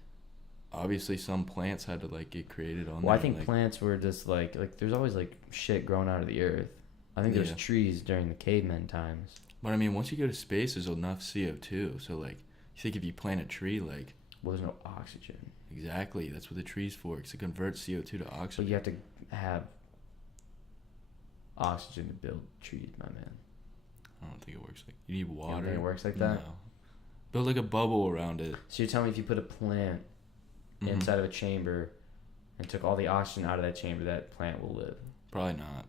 obviously some plants had to like get created on. Well, there, I think like, plants were just like there's always like shit growing out of the earth. I think there's Yeah. trees during the caveman times. But I mean, once you go to space, there's enough CO2. So like, you think if you plant a tree, like. Well, there's no oxygen. Exactly. That's what the tree's for. It's to convert CO2 to So oxygen. you have to have oxygen to build trees, my man. I don't think it works like. You need water. You don't think it works like that? No. Build like a bubble around it. So you're telling me if you put a plant Mhm. inside of a chamber and took all the oxygen out of that chamber, that plant will live? Probably not.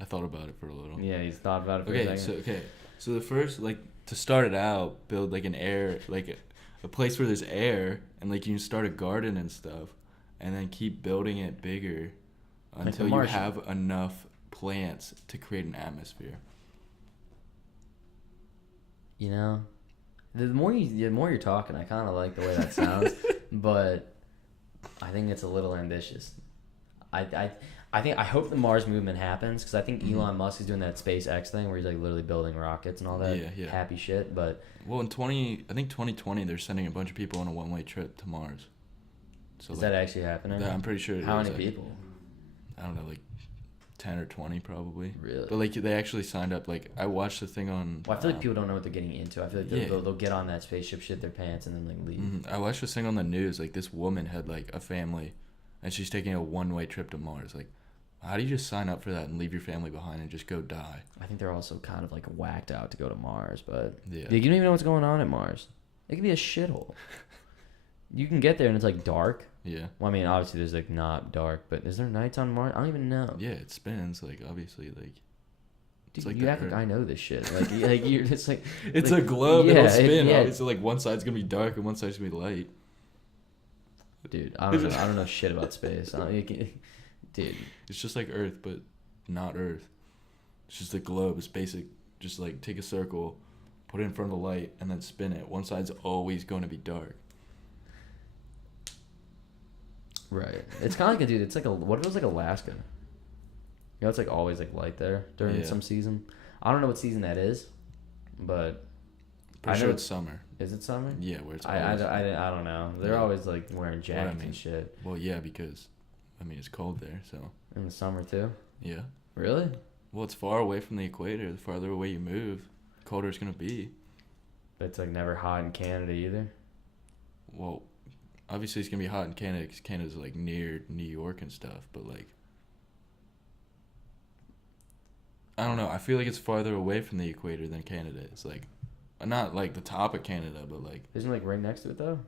I thought about it for a little. Yeah, he's thought about it for a Okay, second. so the first, like, to start it out, build like an air, like a place where there's air, and like you can start a garden and stuff, and then keep building it bigger until you Martian. have enough plants to create an atmosphere. You know, the more you're talking, I kind of like the way that sounds, but I think it's a little ambitious. I hope the Mars movement happens because I think Mhm. Elon Musk is doing that SpaceX thing where he's like literally building rockets and all that Yeah. happy shit. But Well, in 2020, they're sending a bunch of people on a one-way trip to Mars. So is like, that actually happening? I'm pretty sure. How it is, many like, people? I don't know, like 10 or 20 probably. Really? But like they actually signed up. Like I watched the thing on. Well, I feel like people don't know what they're getting into. I feel like Yeah. they'll get on that spaceship, shit their pants, and then like leave. I watched this thing on the news. Like this woman had like a family, and she's taking a one-way trip to Mars. Like, how do you just sign up for that and leave your family behind and just go die? I think they're also kind of like whacked out to go to Mars, but Yeah. you don't even know what's going on at Mars. It could be a shithole. You can get there and it's like dark. Yeah. Well, I mean, obviously there's like not dark, but is there nights on Mars? I don't even know. Yeah, it spins. Like obviously, like. Dude, like you the act like Earth. I know this shit. Like you're just like It's like, a globe. yeah, It'll spin. yeah. Obviously, like one side's gonna be dark and one side's gonna be light. dude. I don't know. I don't know shit about space. Dude. It's just like Earth, but not Earth. It's just a globe. It's basic. Just like take a circle, put it in front of the light, and then spin it. One side's always going to be dark. Right. It's kind of like a dude. It's like what if it was like Alaska? You know, it's like always like light there during Yeah. some season. I don't know what season that is, but Pretty I sure know- it's summer. is it summer? Yeah, where it's I always. don't know. They're Yeah. always like wearing jackets mean. and shit Well, yeah, because I mean it's cold there, so in the summer too. yeah. Really? Well, it's far away from the equator. The farther away you move, the colder it's gonna be. But it's like never hot in Canada either. Well, obviously it's gonna be hot in Canada because Canada's like near New York and stuff. But like, I don't know. I feel like it's farther away from the equator than Canada is. Like, not like the top of Canada, but like Isn't it like right next to it though?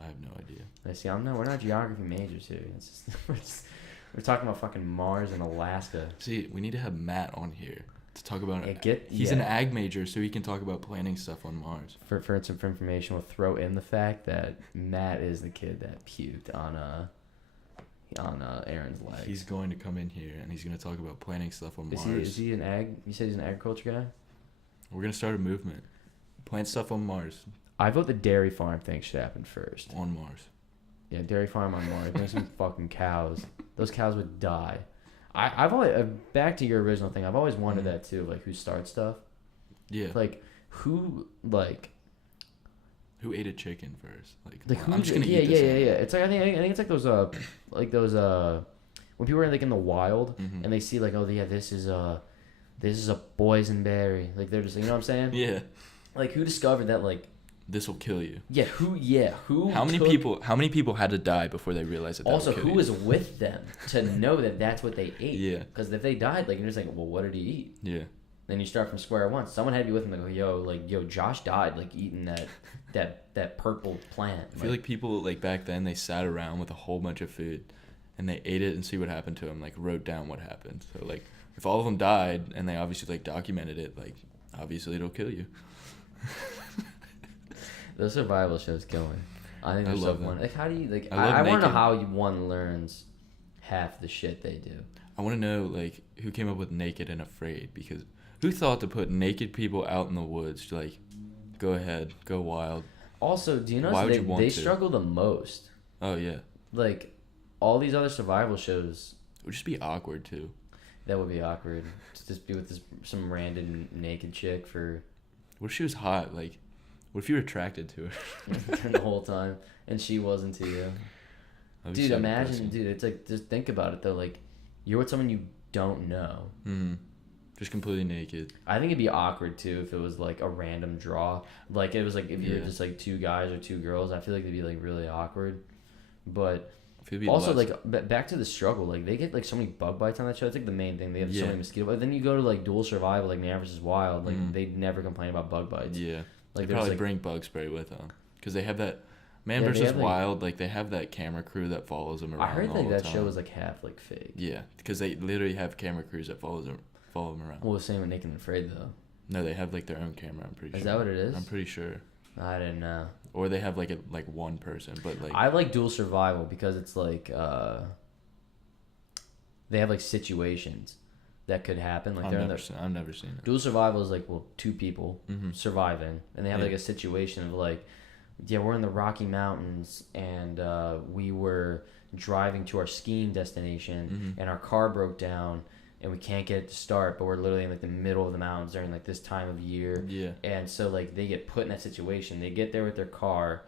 I have no idea. I see. We're not geography majors here. It's just, we're talking about fucking Mars and Alaska. See, we need to have Matt on here to talk about it. Get He's an ag major, so he can talk about planning stuff on Mars. For information, we'll throw in the fact that Matt is the kid that puked on Aaron's legs. He's going to come in here and he's going to talk about planning stuff on Is Mars. he an ag? You said he's an agriculture guy. We're going to start a movement. Plant stuff on Mars. I vote the dairy farm thing should happen first. On Mars. Yeah, dairy farm on Mars. Bring some fucking cows. Those cows would die. I've always back to your original thing. I've always wondered that too. Like who starts stuff. Yeah. Like who Who ate a chicken first? Like who? I'm just gonna yeah, eat this. yeah. It's like I think it's like those when people are like in the wild Mhm. and they see like, oh yeah, this is a boysenberry. Like they're just, you know what I'm saying? Yeah. Like who discovered that? Like This will kill you. who? How many people had to die before they realized that? Also, would kill who you? was with them to know that that's what they ate? Yeah. Because if they died, like you're just like, well, what did he eat? Yeah. Then you start from square one. Someone had to be with him. Like, yo, Josh died like eating that purple plant. I feel like people like back then they sat around with a whole bunch of food, and they ate it and see what happened to them. Like wrote down what happened. So like if all of them died and they obviously like documented it, like obviously it'll kill you. Those survival shows kill me. I think they're so love fun. them. Like, how do you like? I love I want to know naked- how one learns half the shit they do. I want to know like who came up with Naked and Afraid, because who thought to put naked people out in the woods to like go ahead, go wild. Also, do you Why notice would they you want they to? struggle the most? Oh yeah, it Like all these other survival shows, would just be awkward too. that would be awkward. To just be with some random naked chick for What if she was hot? Like, what if you were attracted to her? the whole time and she wasn't to you. That'd be Dude, so imagine, depressing. dude. It's like just think about it though. Like you're with someone you don't know. Just completely naked. I think it'd be awkward too if it was like a random draw. Like it was like if you were Yeah. just like two guys or two girls. I feel like it'd be like really awkward. But I feel it'd be also less- like back to the struggle. Like they get like so many bug bites on that show. It's like the main thing. They have so Yeah. many mosquito. But then you go to like dual survival, like Man vs Wild. Like they never complain about bug bites. Yeah. Like They there's probably like bring bug spray with them because they have that Man Yeah, they vs have, like- Wild. Like they have that camera crew that follows them around. I heard all like the that time. show was like half like fake. Yeah, because they literally have camera crews that follow them around. Well, same with Naked and Afraid though. No, they have like their own camera. I'm pretty sure. Is that what it is? I'm pretty sure. I didn't know. Or they have like one person, but like I like dual survival because it's like they have like situations that could happen. Like I've they're in never the seen. I've never seen it. dual survival is like two people Mhm. surviving, and they have Yeah. like a situation of like, yeah, we're in the Rocky Mountains and we were driving to our skiing destination and our car broke down and we can't get it to start, but we're literally in like the middle of the mountains during like this time of year. Yeah. And so like they get put in that situation. They get there with their car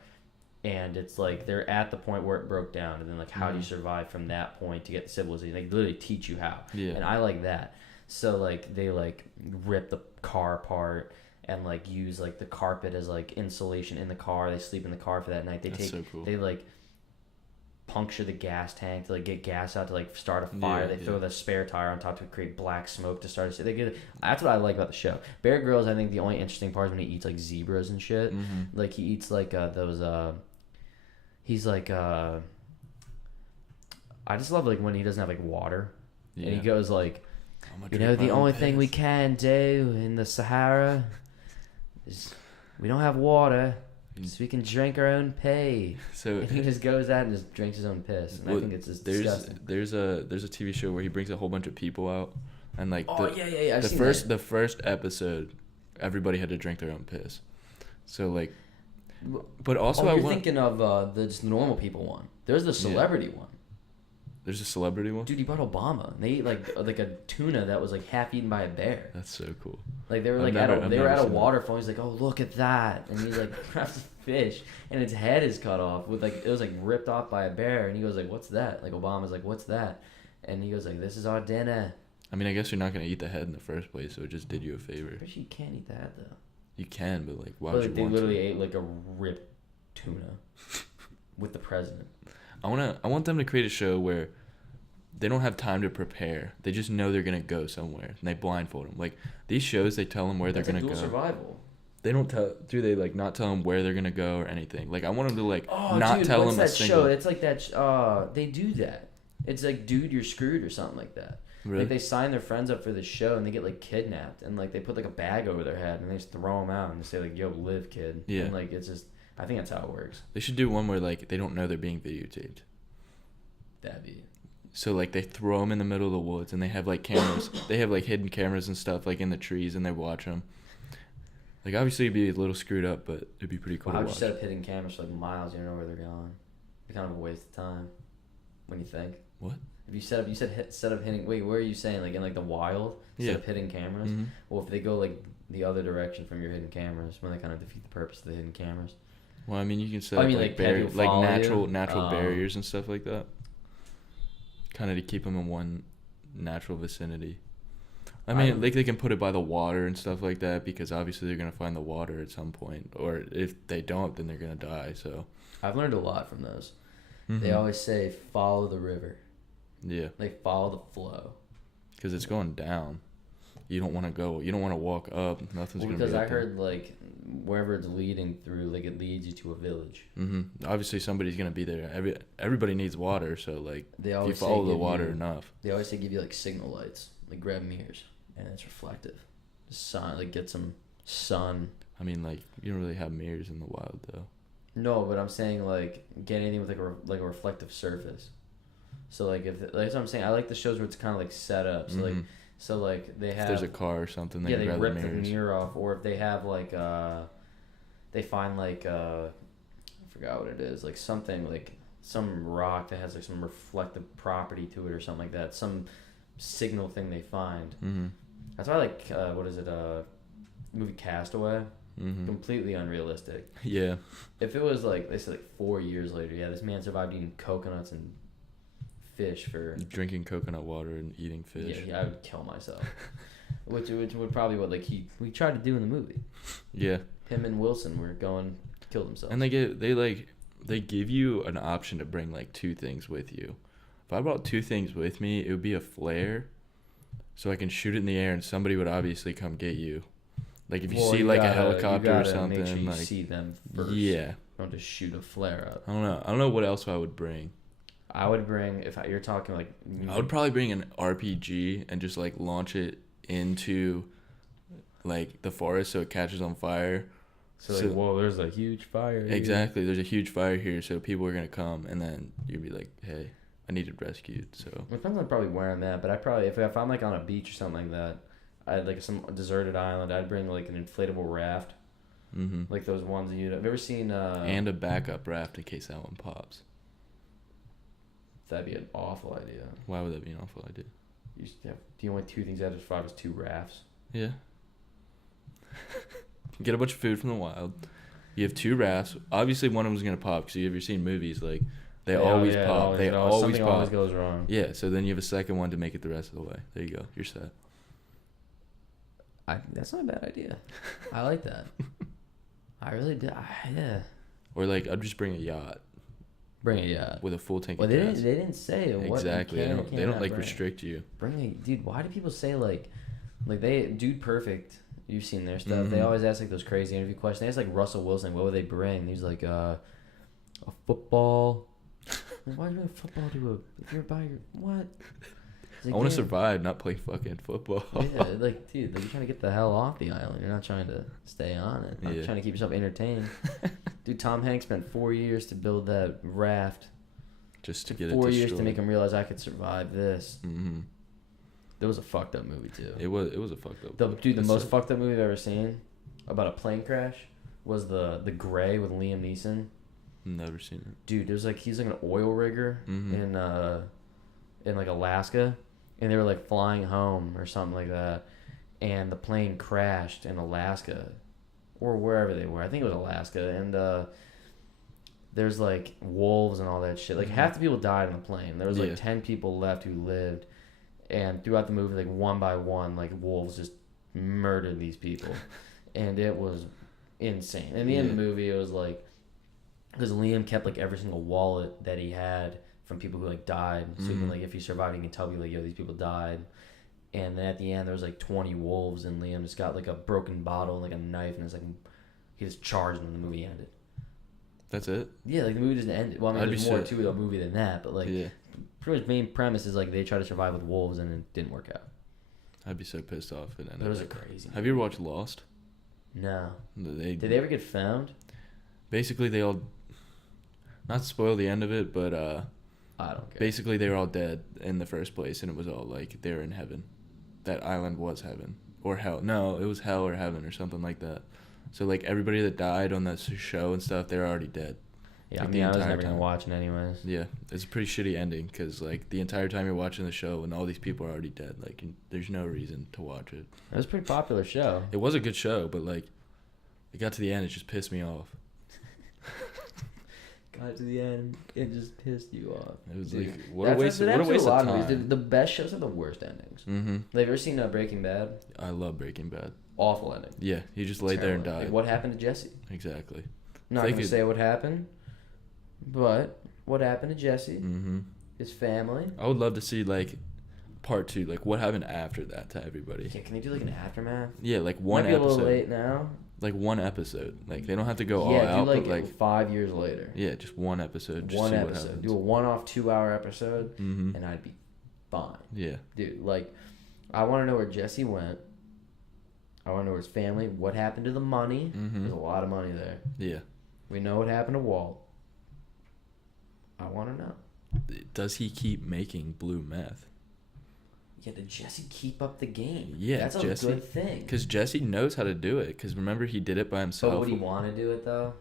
and it's like they're at the point where it broke down, and then like how do you survive from that point to get to civilization? They literally teach you how. Yeah. And I like that. So like they like rip the car apart and like use like the carpet as like insulation in the car. They sleep in the car for that night. They That's take so cool. they like puncture the gas tank to like get gas out to like start a fire. Yeah, They throw yeah. the spare tire on top to create black smoke to start a. They get that's what I like about the show. Bear Grylls, I think the only interesting part is when he eats like zebras and shit. Like he eats like those he's like I just love like when he doesn't have like water. Yeah. And he goes like, I'm gonna you drink know, my the own only thing we piss. can do in the Sahara is we don't have water, so we can drink our own pee. So And he just goes out and just drinks his own piss. And I well, think it's just there's disgusting. there's a TV show where he brings a whole bunch of people out, and like Oh, yeah. I've the seen first that. the first episode, everybody had to drink their own piss. So like, but also I you're want thinking of the just normal people one. There's the celebrity one. there's a celebrity one. Dude, he brought Obama. And they ate like a tuna that was like half eaten by a bear. That's so cool. Like they were I've like never- I've they were never at a seen that. waterfall. He's like, oh look at that, and he like grabs a fish, and its head is cut off with like it was like ripped off by a bear, and he goes like, what's that? Like Obama's like, what's that? And he goes like, this is our dinner. I mean, I guess you're not gonna eat the head in the first place, so it just did you a favor. Pretty sure you can't eat that though. You can, but like, why But would like, you they want literally to? ate like a ripped tuna with the president. I want them to create a show where they don't have time to prepare. They just know they're gonna go somewhere, and they blindfold them. Like these shows, they tell them where That's they're like gonna dual go. survival. They don't tell. Do they like not tell them where they're gonna go or anything? Like I want them to like not dude, tell what's them a that single. show? It's like that. They do that. It's like, dude, you're screwed or something like that. Really? Like they sign their friends up for this show and they get like kidnapped and like they put like a bag over their head and they just throw them out and they say like, "Yo, live, kid." Yeah. And like it's just, I think that's how it works. They should do one where like they don't know they're being videotaped. That'd be. So like they throw them in the middle of the woods and they have like cameras. They have like hidden cameras and stuff like in the trees and they watch them. Like obviously it'd be a little screwed up, but it'd be pretty cool Well, how to would you watch. set up hidden cameras for like miles? You don't know where they're going. It'd be kind of a waste of time. When you think. What? If you set up, set up hidden. Wait, where are you saying? Like in like the wild, set Yeah. up hidden cameras. Mhm. Well, if they go like the other direction from your hidden cameras, when they kind of defeat the purpose of the hidden cameras. Well, I mean, you can set I up mean, like, like, have barrier, you like follow you? natural Oh. barriers and stuff like that. Kind of to keep them in one natural vicinity. I mean, like they can put it by the water and stuff like that because obviously they're gonna find the water at some point, or if they don't, then they're gonna die. So. I've learned a lot from those. Mhm. They always say follow the river. Yeah. Like follow the flow. Because it's going down. You don't want to go. You don't want to walk up. Nothing's Well, gonna because be. I heard like wherever it's leading through, like it leads you to a village. Obviously, somebody's gonna be there. Everybody needs water, so like They if you always say follow the give water you- enough. They always say give you like signal lights, like grab mirrors, and it's reflective. Sun, like get some sun. I mean, like you don't really have mirrors in the wild though. No, but I'm saying like get anything with like a reflective surface. So like if like that's what I'm saying. I like the shows where it's kind of like set up. So like they have. If there's a car or something, they they grab rip the the mirrors. mirror off, or if they have like they find like I forgot what it is, like something like some rock that has like some reflective property to it or something like that, some signal thing they find. Mm-hmm. That's why I like what is it movie Castaway. Mm-hmm. Completely unrealistic. Yeah. If it was like they said like 4 years later, yeah, this man survived eating coconuts and fish for Drinking coconut water and eating fish. Yeah, I would kill myself. which would probably what like we tried to do in the movie. Yeah. Him and Wilson were going to kill themselves. And they give you an option to bring like 2 things with you. If I brought 2 things with me, it would be a flare, so I can shoot it in the air and somebody would obviously come get you. Like if you see like a helicopter or something, make sure you like see them first. yeah. Don't just shoot a flare up. I don't know what else I would bring. I would bring you're talking like. I would probably bring an RPG and just like launch it into like the forest so it catches on fire. So like, whoa, there's a huge fire here. Exactly, there's a huge fire here, so people are gonna come, and then you'd be like, hey, I needed rescued. So it depends on probably where I'm at, but I probably if I'm like on a beach or something like that, I'd like some deserted island. I'd bring like an inflatable raft, like those ones that have ever seen. And a backup raft in case that one pops. That'd be an awful idea. Why would that be an awful idea? You should have the only 2 things out of 5 is 2 rafts. Yeah. Get a bunch of food from the wild. You have 2 rafts. Obviously, one of them's gonna pop because you've ever seen movies like they always pop. They always something pop. always goes wrong. Yeah. So then you have a second one to make it the rest of the way. There you go. You're set. That's not a bad idea. I like that. I really did. Yeah. Or like I'd just bring a yacht. Bring a yacht with a full tank. Well, of gas. They didn't say what. Exactly. They don't like restrict you. Dude. Why do people say like they Dude Perfect? You've seen their stuff. They always ask like those crazy interview questions. They ask like Russell Wilson, what would they bring? And he's like, a football. Like, why do you bring a football to if you're by your what? Like, I want to survive, not play fucking football. Yeah, like dude, like, you're trying to get the hell off the island. You're not trying to stay on it. You're trying to keep yourself entertained. Dude, Tom Hanks spent 4 years to build that raft. Just to get it 4 years to make him realize I could survive this. Mm-hmm. That was a fucked up movie too. It was a fucked up. The most fucked up movie I've ever seen about a plane crash was the Gray with Liam Neeson. Never seen it. Dude, there's like he's like an oil rigger in like Alaska, and they were like flying home or something like that, and the plane crashed in Alaska, or wherever they were. I think it was Alaska, and there's like wolves and all that shit. Like half the people died on the plane. There was like 10 people left who lived. And throughout the movie, like one by one, like wolves just murdered these people, and it was insane. In the end of the movie, it was like because Liam kept like every single wallet that he had from people who like died, so he can, like if he survived, he can tell people like, yo, these people died. And then at the end, there was like 20 wolves, and Liam just got like a broken bottle and like a knife, and it's like he just charged them, and the movie ended. That's it? Yeah, like the movie doesn't end. Well, I mean, there's more to the movie than that, but like. Yeah. Pretty much main premise is like they try to survive with wolves and it didn't work out. I'd be so pissed off if it ended. That was a crazy. Have you ever watched Lost? No. Did they ever get found? Basically, they all. Not spoil the end of it, but I don't care. Basically, they were all dead in the first place, and it was all like they were in heaven. That island was heaven or hell. No, it was hell or heaven or something like that. So like everybody that died on that show and stuff, they're already dead. Yeah, like I was never going to watch it anyways. Yeah, it's a pretty shitty ending because, like, the entire time you're watching the show and all these people are already dead, like, there's no reason to watch it. It was a pretty popular show. It was a good show, but, like, it got to the end, it just pissed me off. Got to the end, it just pissed you off. It was like, what a waste of time. Movies. The best shows have the worst endings. Mm-hmm. Have you ever seen Breaking Bad? I love Breaking Bad. Awful ending. Yeah, he just laid there and died. Like, what happened to Jesse? Exactly. Not going to say what happened. But what happened to Jesse? His family? I would love to see like part 2. Like what happened after that to everybody? Yeah, can they do like an aftermath? Yeah, like one episode. Might be a little late now. Like one episode. Like they don't have to go all out. Yeah, do but like 5 years later. Yeah, just one episode. Just one episode. Do a one-off 2-hour episode, and I'd be fine. Yeah. Dude, like I want to know where Jesse went. I want to know where his family. What happened to the money? There's a lot of money there. Yeah. We know what happened to Walt. I want to know. Does he keep making blue meth? Yeah, did Jesse keep up the game? Yeah, that's a Jesse, good thing. Because Jesse knows how to do it. Because remember, he did it by himself. But would he want to do it though?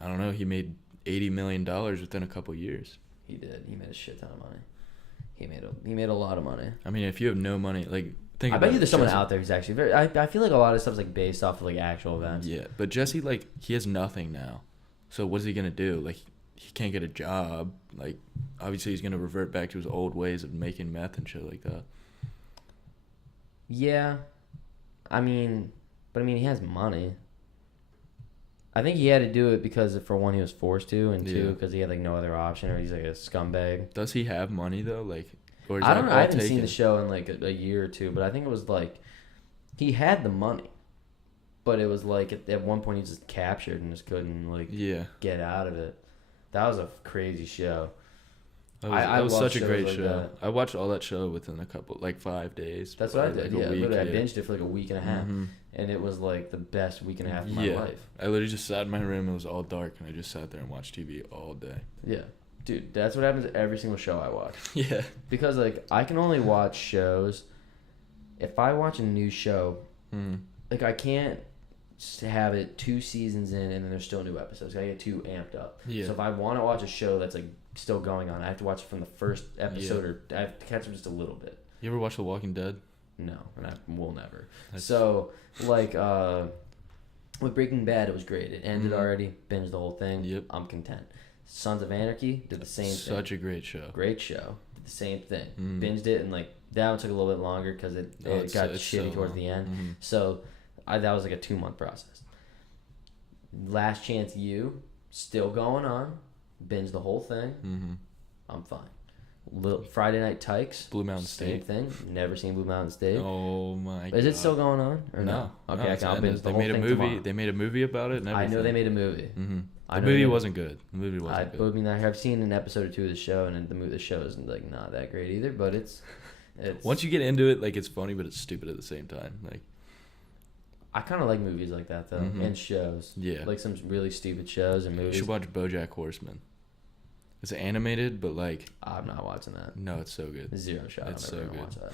I don't know. He made $80 million within a couple years. He did. He made a shit ton of money. He made a lot of money. I mean, if you have no money, like think. I about bet you there's someone Jesse. out there who's actually very. I feel like a lot of stuff's like based off of like actual events. Yeah, but Jesse, like, he has nothing now. So what is he gonna do? Like, he can't get a job. Like, obviously he's gonna revert back to his old ways of making meth and shit like that. Yeah, but he has money. I think he had to do it because for one he was forced to, and two because he had like no other option, or he's like a scumbag. Does he have money though? Like, or is I don't know. I haven't taken? seen the show in like a year or two, but I think it was like he had the money, but it was like at one point he just captured and just couldn't like get out of it. That was a crazy show. That was such a great like show. that. I watched all that show within 5 days. That's what I did. Like a week, literally, I binged it for like a week and a half, and it was like the best week and a half of my life. I literally just sat in my room. It was all dark, and I just sat there and watched TV all day. Yeah, dude, that's what happens to every single show I watch. Yeah, because like I can only watch shows. If I watch a new show, like I can't have it 2 seasons in and then there's still new episodes. I get too amped up. Yeah. So if I want to watch a show that's like still going on, I have to watch it from the first episode, or I have to catch them just a little bit. You ever watch The Walking Dead? No, and I will never. So like with Breaking Bad, it was great. It ended already. Binged the whole thing. Yep. I'm content. Sons of Anarchy did the same thing. Such a great show. Great show. Did the same thing. Binged it, and like that one took a little bit longer because it got shitty towards the end. So that was like a 2-month process. Last Chance U, still going on. Binge the whole thing. I'm fine. Friday Night Tykes. Blue Mountain State. Same thing. Never seen Blue Mountain State. Oh my god. Is it still going on or no? Okay, I can binge the whole thing tomorrow. They made a movie about it and everything. I know they made a movie. The movie wasn't good. I've seen an episode or two of the show, and the show is like not that great either. But it's once you get into it, like it's funny, but it's stupid at the same time. Like I kind of like movies like that though, and shows. Yeah, like some really stupid shows and movies. You should watch BoJack Horseman. It's animated, but like I'm not watching that. No, it's so good. Zero shot. It's so good. Watch that.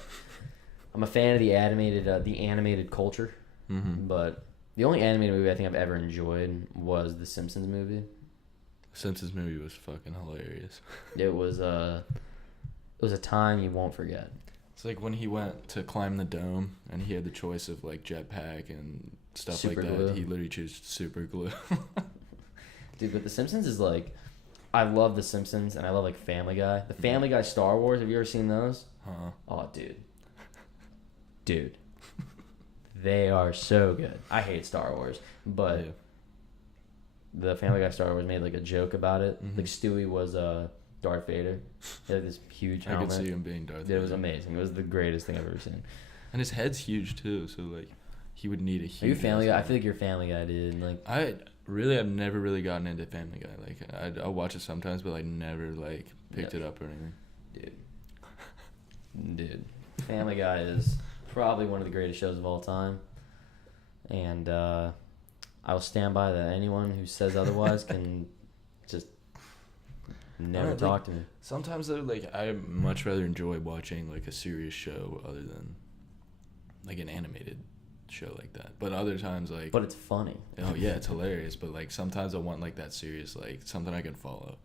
I'm a fan of the animated culture, but the only animated movie I think I've ever enjoyed was the Simpsons movie. Simpsons movie was fucking hilarious. It was a time you won't forget. It's like when he went to climb the dome and he had the choice of like jetpack and stuff super like that. Glue. He literally chose super glue. Dude, but the Simpsons is like, I love the Simpsons and I love like Family Guy. The Family Guy Star Wars. Have you ever seen those? Oh, dude, they are so good. I hate Star Wars, but the Family Guy Star Wars made like a joke about it. Like Stewie was Darth Vader. He had this huge helmet. I could see him being Darth Vader. It was amazing. It was the greatest thing I've ever seen. And his head's huge too, so like he would need a huge. Are you Family Guy? I feel like you're Family Guy, dude. Like I've never really gotten into Family Guy. Like I'll watch it sometimes, but I never like picked it up or anything. Dude, Family Guy is probably one of the greatest shows of all time, and I will stand by that. Anyone who says otherwise can just never talk to me. Sometimes though, like I much rather enjoy watching like a serious show other than like an animated show like that. But other times like. But it's funny. Oh yeah, it's hilarious. But like sometimes I want like that serious, like something I can follow.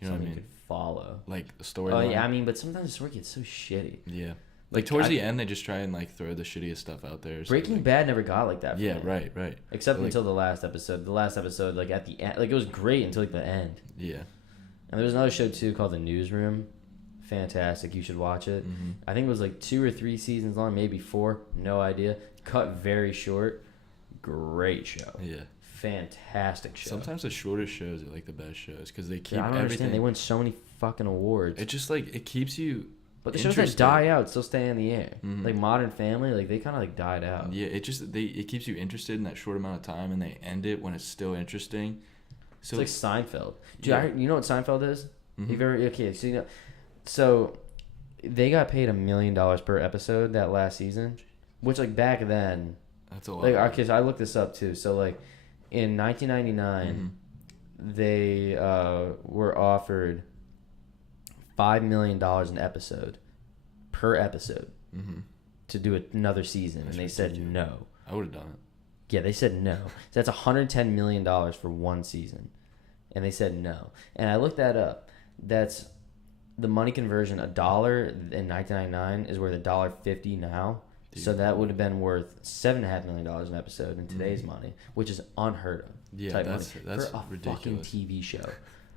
You know what I mean? You can follow. Like a story. Oh yeah, but sometimes the story gets so shitty. Yeah. Like towards the end, they just try and like throw the shittiest stuff out there. Breaking Bad never got like that. Yeah, right. Except until the last episode. The last episode, like at the end, like it was great until like the end. Yeah. And there was another show too called The Newsroom. Fantastic. You should watch it. I think it was like 2 or 3 seasons long, maybe 4. No idea. Cut very short. Great show. Yeah. Fantastic show. Sometimes the shortest shows are like the best shows because they keep I don't understand. They win so many fucking awards. It just like it keeps you. But the shows that die out still stay in the air. Like Modern Family, like they kind of like died out. Yeah, it keeps you interested in that short amount of time, and they end it when it's still interesting. So it's like Seinfeld. Dude, you know what Seinfeld is? So they got paid $1 million per episode that last season, which like back then. That's a lot. Like, okay, so I looked this up too. So like, in 1999, they were offered $5 million an episode per episode to do another season, and they said no. I would have done it. Yeah, they said no. So that's $110 million for one season, and they said no. And I looked that up. That's the money conversion. $1 in 1999 is worth $1.50 now. Dude. So that would have been worth $7.5 million an episode in today's money, which is unheard of. Yeah, that's for a ridiculous. Fucking TV show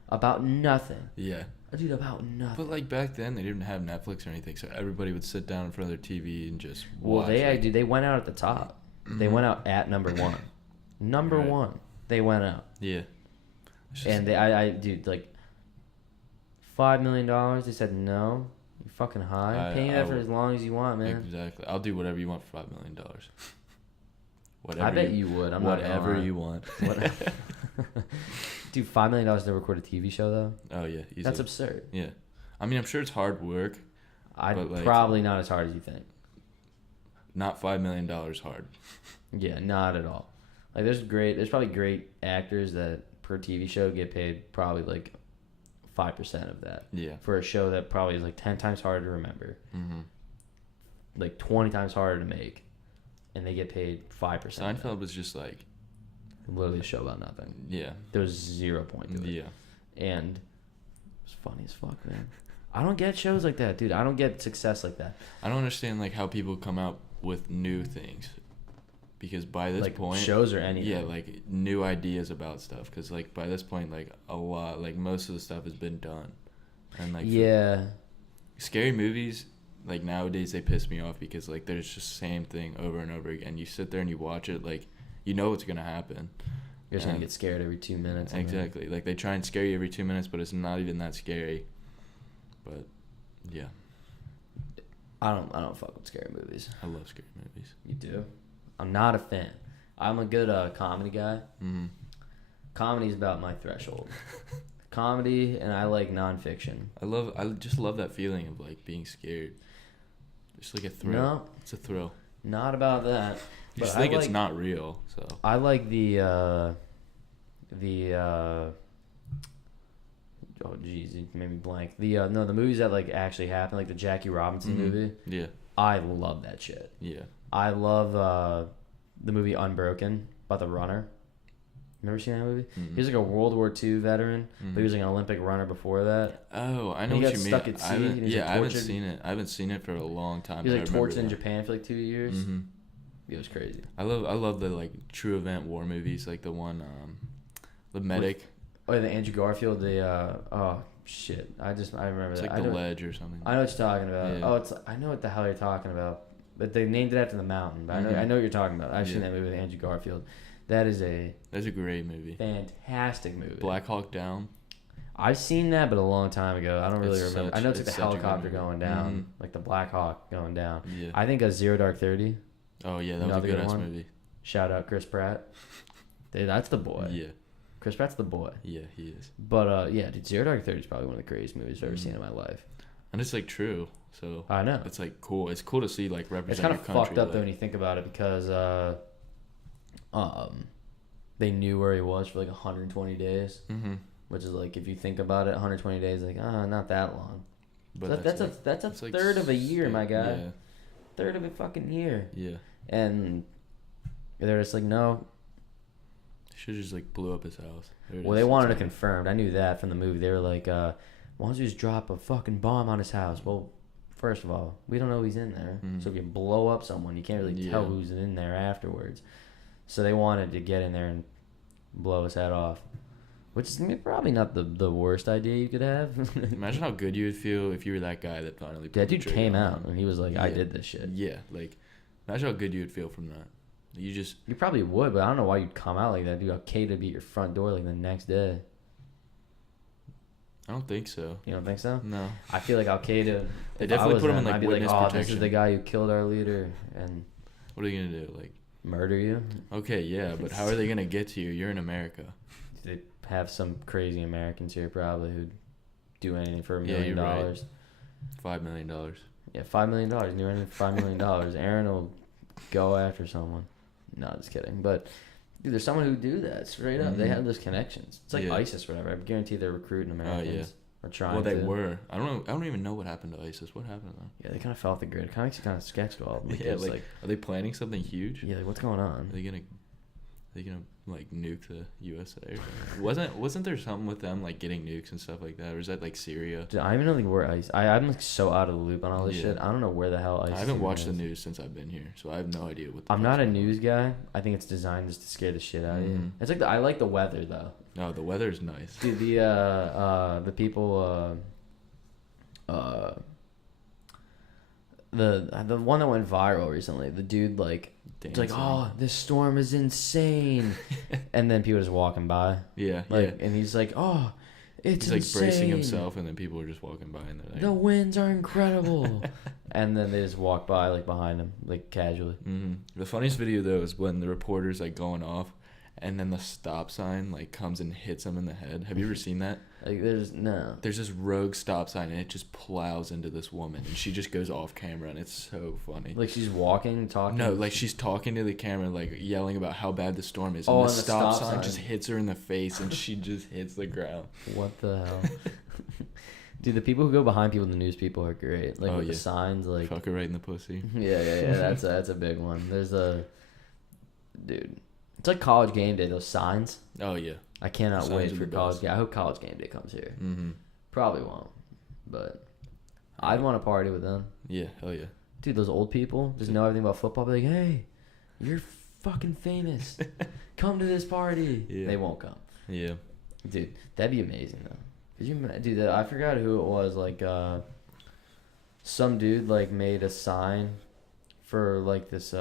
about nothing. Yeah. Dude, about nothing. But like back then, they didn't have Netflix or anything, so everybody would sit down in front of their TV and just watch. Well, they went out at the top. They went out at number one. Number one, they went out. Yeah. And dude, like $5 million. They said no. You're fucking high. Pay that for as long as you want, man. Exactly. I'll do whatever you want for $5 million. I bet you would. I'm not whatever you want. Dude, $5 million to record a TV show though. Oh yeah, easily. That's absurd. Yeah, I mean, I'm sure it's hard work. Probably not as hard as you think. Not $5 million hard. Yeah, not at all. Like there's probably great actors that per TV show get paid probably like 5% of that. Yeah. For a show that probably is like 10 times harder to remember. Like 20 times harder to make, and they get paid 5%. Seinfeld was just like literally a show about nothing. Yeah. There was 0 point to it. Yeah. And it was funny as fuck, man. I don't get shows like that, dude. I don't get success like that. I don't understand like how people come out with new things, because by this point, shows or anything. Yeah, like new ideas about stuff. Because like by this point, like a lot, like most of the stuff has been done, and like scary movies. Like nowadays, they piss me off because like there's just the same thing over and over again. You sit there and you watch it, like you know what's gonna happen. You're just gonna get scared every 2 minutes. Exactly. Like they try and scare you every 2 minutes, but it's not even that scary. But yeah. I don't fuck with scary movies. I love scary movies. You do? I'm not a fan. I'm a good comedy guy. Comedy's about my threshold. Comedy, and I like nonfiction. I just love that feeling of like being scared. Just like a thrill. No, it's a thrill. Not about that. You just think it's not real. So I like the oh jeez, it made me blank. The movies that like actually happen, like the Jackie Robinson movie. Yeah. I love that shit. Yeah. I love the movie Unbroken about the runner. Remember seeing that movie? He was like a World War II veteran, but he was like an Olympic runner before that. Oh, I know what you mean. Stuck at sea. I haven't seen it. I haven't seen it for a long time. He was like tortured in Japan for like 2 years. It was crazy. I love the like true event war movies, like the one, the Medic. The Andrew Garfield. Oh shit! I remember it's that. It's like The Ledge or something. I know what you're talking about. Yeah. I know what the hell you're talking about. But they named it after the mountain. But I know what you're talking about. I've seen that movie with Andrew Garfield. That's a great movie. Fantastic movie. Black Hawk Down. I've seen that, but a long time ago. I don't really remember. I know it's like the helicopter going down, like the Black Hawk going down. Yeah. I think Zero Dark 30. Oh yeah, that was a good ass movie. Shout out Chris Pratt. Dude, that's the boy. Yeah. Chris Pratt's the boy. Yeah, he is. But yeah, dude, Zero Dark 30 is probably one of the greatest movies I've ever seen in my life. And it's like true. So I know. It's like cool. It's cool to see like represent It's kind of fucked up though when you think about it, because they knew where he was for like 120 days. Which is like, if you think about it, 120 days, like not that long. But that's a third of a year, my guy. Yeah. Third of a fucking year. Yeah. And they're just like, no. Should have just like blew up his house. Well, they wanted it confirmed. I knew that from the movie. They were like, why don't you just drop a fucking bomb on his house? Well, first of all, we don't know who's in there. So if you blow up someone, you can't really tell who's in there afterwards. So they wanted to get in there and blow his head off. Which is probably not the worst idea you could have. Imagine how good you would feel if you were that guy that finally... That dude came out and he was like, I did this shit. Yeah, like, imagine how good you would feel from that. You probably would, but I don't know why you'd come out like that. Dude, Al-Qaeda be at your front door like the next day. I don't think so. You don't think so? No. I feel like Al-Qaeda... They definitely put him in like witness protection. This is the guy who killed our leader. And what are you going to do? Like murder you? Okay, yeah, but how are they going to get to you? You're in America. They have some crazy Americans here probably who'd do anything for $1 million. Right. $5 million. Yeah, $5 million. Do anything for $5 million. Aaron will go after someone. No, just kidding. But Dude, there's someone who do that straight up. They have those connections. It's like Yeah. ISIS or whatever. I guarantee they're recruiting Americans. Or trying Well, they to. were. I don't even know what happened to ISIS. What happened to them? Yeah, they kind of fell off the grid. It kind of makes you kind of skeptical. Like, Yeah, like, are they planning something huge? yeah, like what's going on? Are they gonna like nuke the USA? Wasn't there something with them like getting nukes and stuff like that, or is that like Syria? Dude, I even don't think where ISIS. I'm like so out of the loop on all this Yeah. shit. I don't know where the hell ISIS. I haven't watched the is. news since I've been here, so I have no idea what. I'm not a news guy. I think it's designed just to scare the shit out of you. It's like I like the weather though. No, the weather's nice. Dude, the people the one that went viral recently, the dude like it's like, oh, this storm is insane, and then people just walking by, and he's like, oh, it's he's insane. like bracing himself, and then people are just walking by, and they're like, the winds are incredible, and then they just walk by like behind him, like casually. The funniest video though is when the reporter's like going off, and then the stop sign like comes and hits him in the head. Have you ever seen that? Like there's this rogue stop sign, and it just plows into this woman, and she just goes off camera, and it's so funny. Like she's walking, talking. No, like she's talking to the camera, like yelling about how bad the storm is, and the stop sign just hits her in the face, and she just hits the ground. What the hell? Dude, the people who go behind people, the news people, are great. Like with the signs, like fuck her right in the pussy. Yeah. That's a big one. There's dude. It's like College Game Day. Those signs. Oh yeah. I cannot wait for College Game. I hope College Game Day comes here. Probably won't, but I'd want to party with them. Yeah, hell yeah. Dude, those old people just know everything about football. Be like, hey, you're fucking famous. Come to this party. Yeah. They won't come. Yeah. Dude, that'd be amazing though. Dude, I forgot who it was. Like, some dude like made a sign for like this.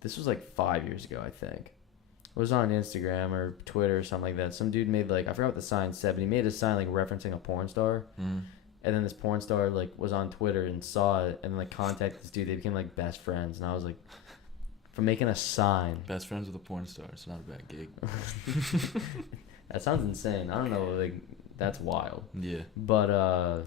This was like 5 years ago, I think. It was on Instagram or Twitter or something like that. Some dude made like, I forgot what the sign said, but he made a sign like referencing a porn star. And then this porn star like was on Twitter and saw it and like contacted this dude. They became like best friends. And I was like, for making a sign. Best friends with a porn star. It's not a bad gig. That sounds insane. I don't know. Like, that's wild. Yeah. But,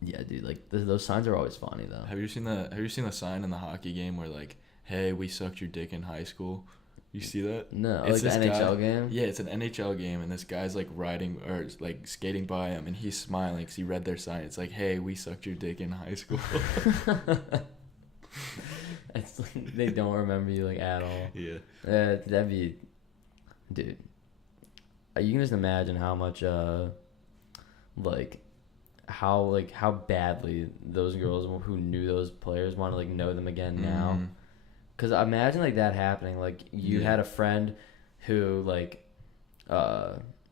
yeah, dude, like those signs are always funny though. Have you seen the sign in the hockey game where like, hey, we sucked your dick in high school? You see that? No, it's like the NHL game? Yeah, it's an NHL game, and this guy's like riding or like skating by him, and he's smiling because he read their sign. It's like, hey, we sucked your dick in high school. It's like they don't remember you like at all. Yeah. That'd be, dude. You can just imagine how much how badly those girls who knew those players want to like know them again now. Because imagine like that happening. Like you had a friend who like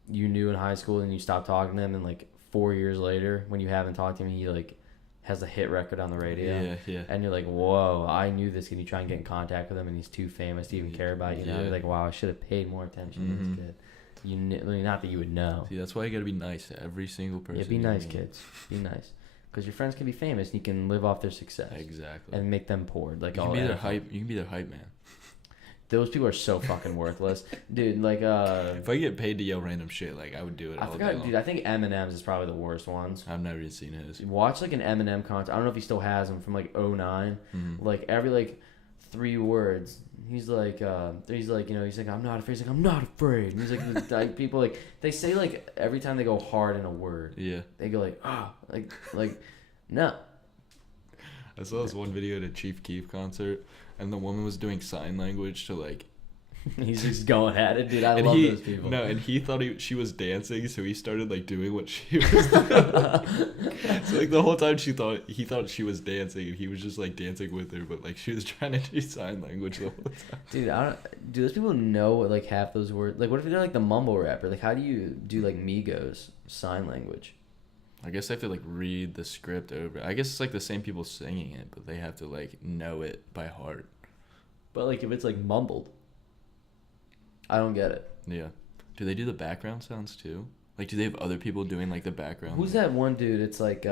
you knew in high school and you stopped talking to them, and like 4 years later when you haven't talked to him, he like has a hit record on the radio. Yeah. And you're like, whoa, I knew this. Can you try and get in contact with him? And he's too famous to even care about you now. You're like, wow, I should have paid more attention to this kid. You not that you would know. See, that's why you gotta be nice to every single person. Yeah, be nice, kids. Be nice. Because your friends can be famous and you can live off their success. Exactly. And make them poor. Like, you can be their hype. You can be their hype man. Those people are so fucking worthless. Dude, like, if I get paid to yell random shit, like, I would do it all day long. Dude, I think Eminem's is probably the worst ones. I've never even seen his. Watch, like, an Eminem concert. I don't know if he still has them from, like, 09. Like, every, like, 3 words, he's like, you know, he's like, I'm not afraid. He's like, I'm not afraid. And he's like, like, people, like, they say, like, every time they go hard in a word. Yeah. They go, like, like, no. I saw this one video at a Chief Keef concert, and the woman was doing sign language to, like... He's just going at it, dude. I love those people. No, and he thought she was dancing, so he started, like, doing what she was doing. So, like, the whole time he thought she was dancing, and he was just, like, dancing with her, but, like, she was trying to do sign language the whole time. Dude, do those people know, like, half those words? Like, what if they're, like, the mumble rapper? Like, how do you do, like, Migos sign language? I guess they have to, like, read the script over. I guess it's, like, the same people singing it, but they have to, like, know it by heart. But, like, if it's, like, mumbled, I don't get it. Yeah. Do they do the background sounds, too? Like, do they have other people doing, like, the background? Who's that one dude? It's, like, he,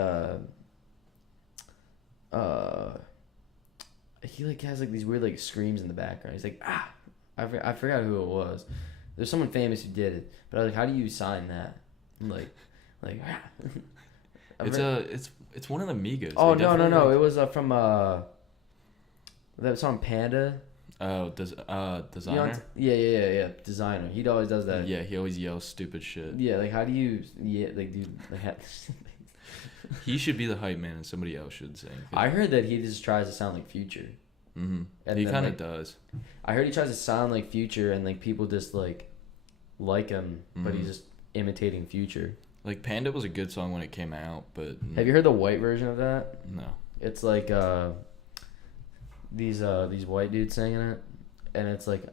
like, has, like, these weird, like, screams in the background. He's like, ah! I forgot who it was. There's someone famous who did it. But I was like, how do you sign that? I'm like, ah. It's one of the Migos. Oh, no. It was from that song Panda. Oh, Designer? Yeah. Designer. He always does that. Yeah, he always yells stupid shit. Yeah, like how do you? Yeah, like dude, like. He should be the hype man, and somebody else should sing. I heard that he just tries to sound like Future. Mm-hmm. And He then, kind of like, does. I heard he tries to sound like Future, and like people just like him, but he's just imitating Future. Like Panda was a good song when it came out, but have you heard the white version of that? No. It's like these white dudes singing it, and it's like,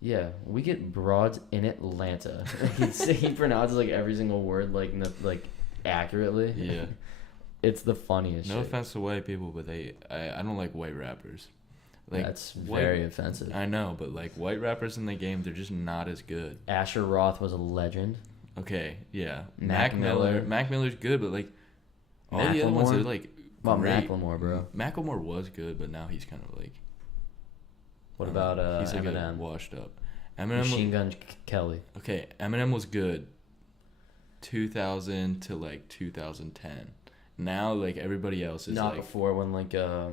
yeah, we get broads in Atlanta. he pronounces like every single word like accurately. Yeah. It's the funniest. No shit. offense to white people, but I don't like white rappers. Like, that's very offensive. I know, but like white rappers in the game, they're just not as good. Asher Roth was a legend. Okay, yeah. Mac Miller. Mac Miller's good, but like all the other ones are like well, great. Macklemore, bro. Macklemore was good, but now he's kind of like. What about he's like Eminem? Washed up. Eminem. Machine Gun Kelly. Okay, Eminem was good. 2000 to like 2010. Now like everybody else is not like, before when like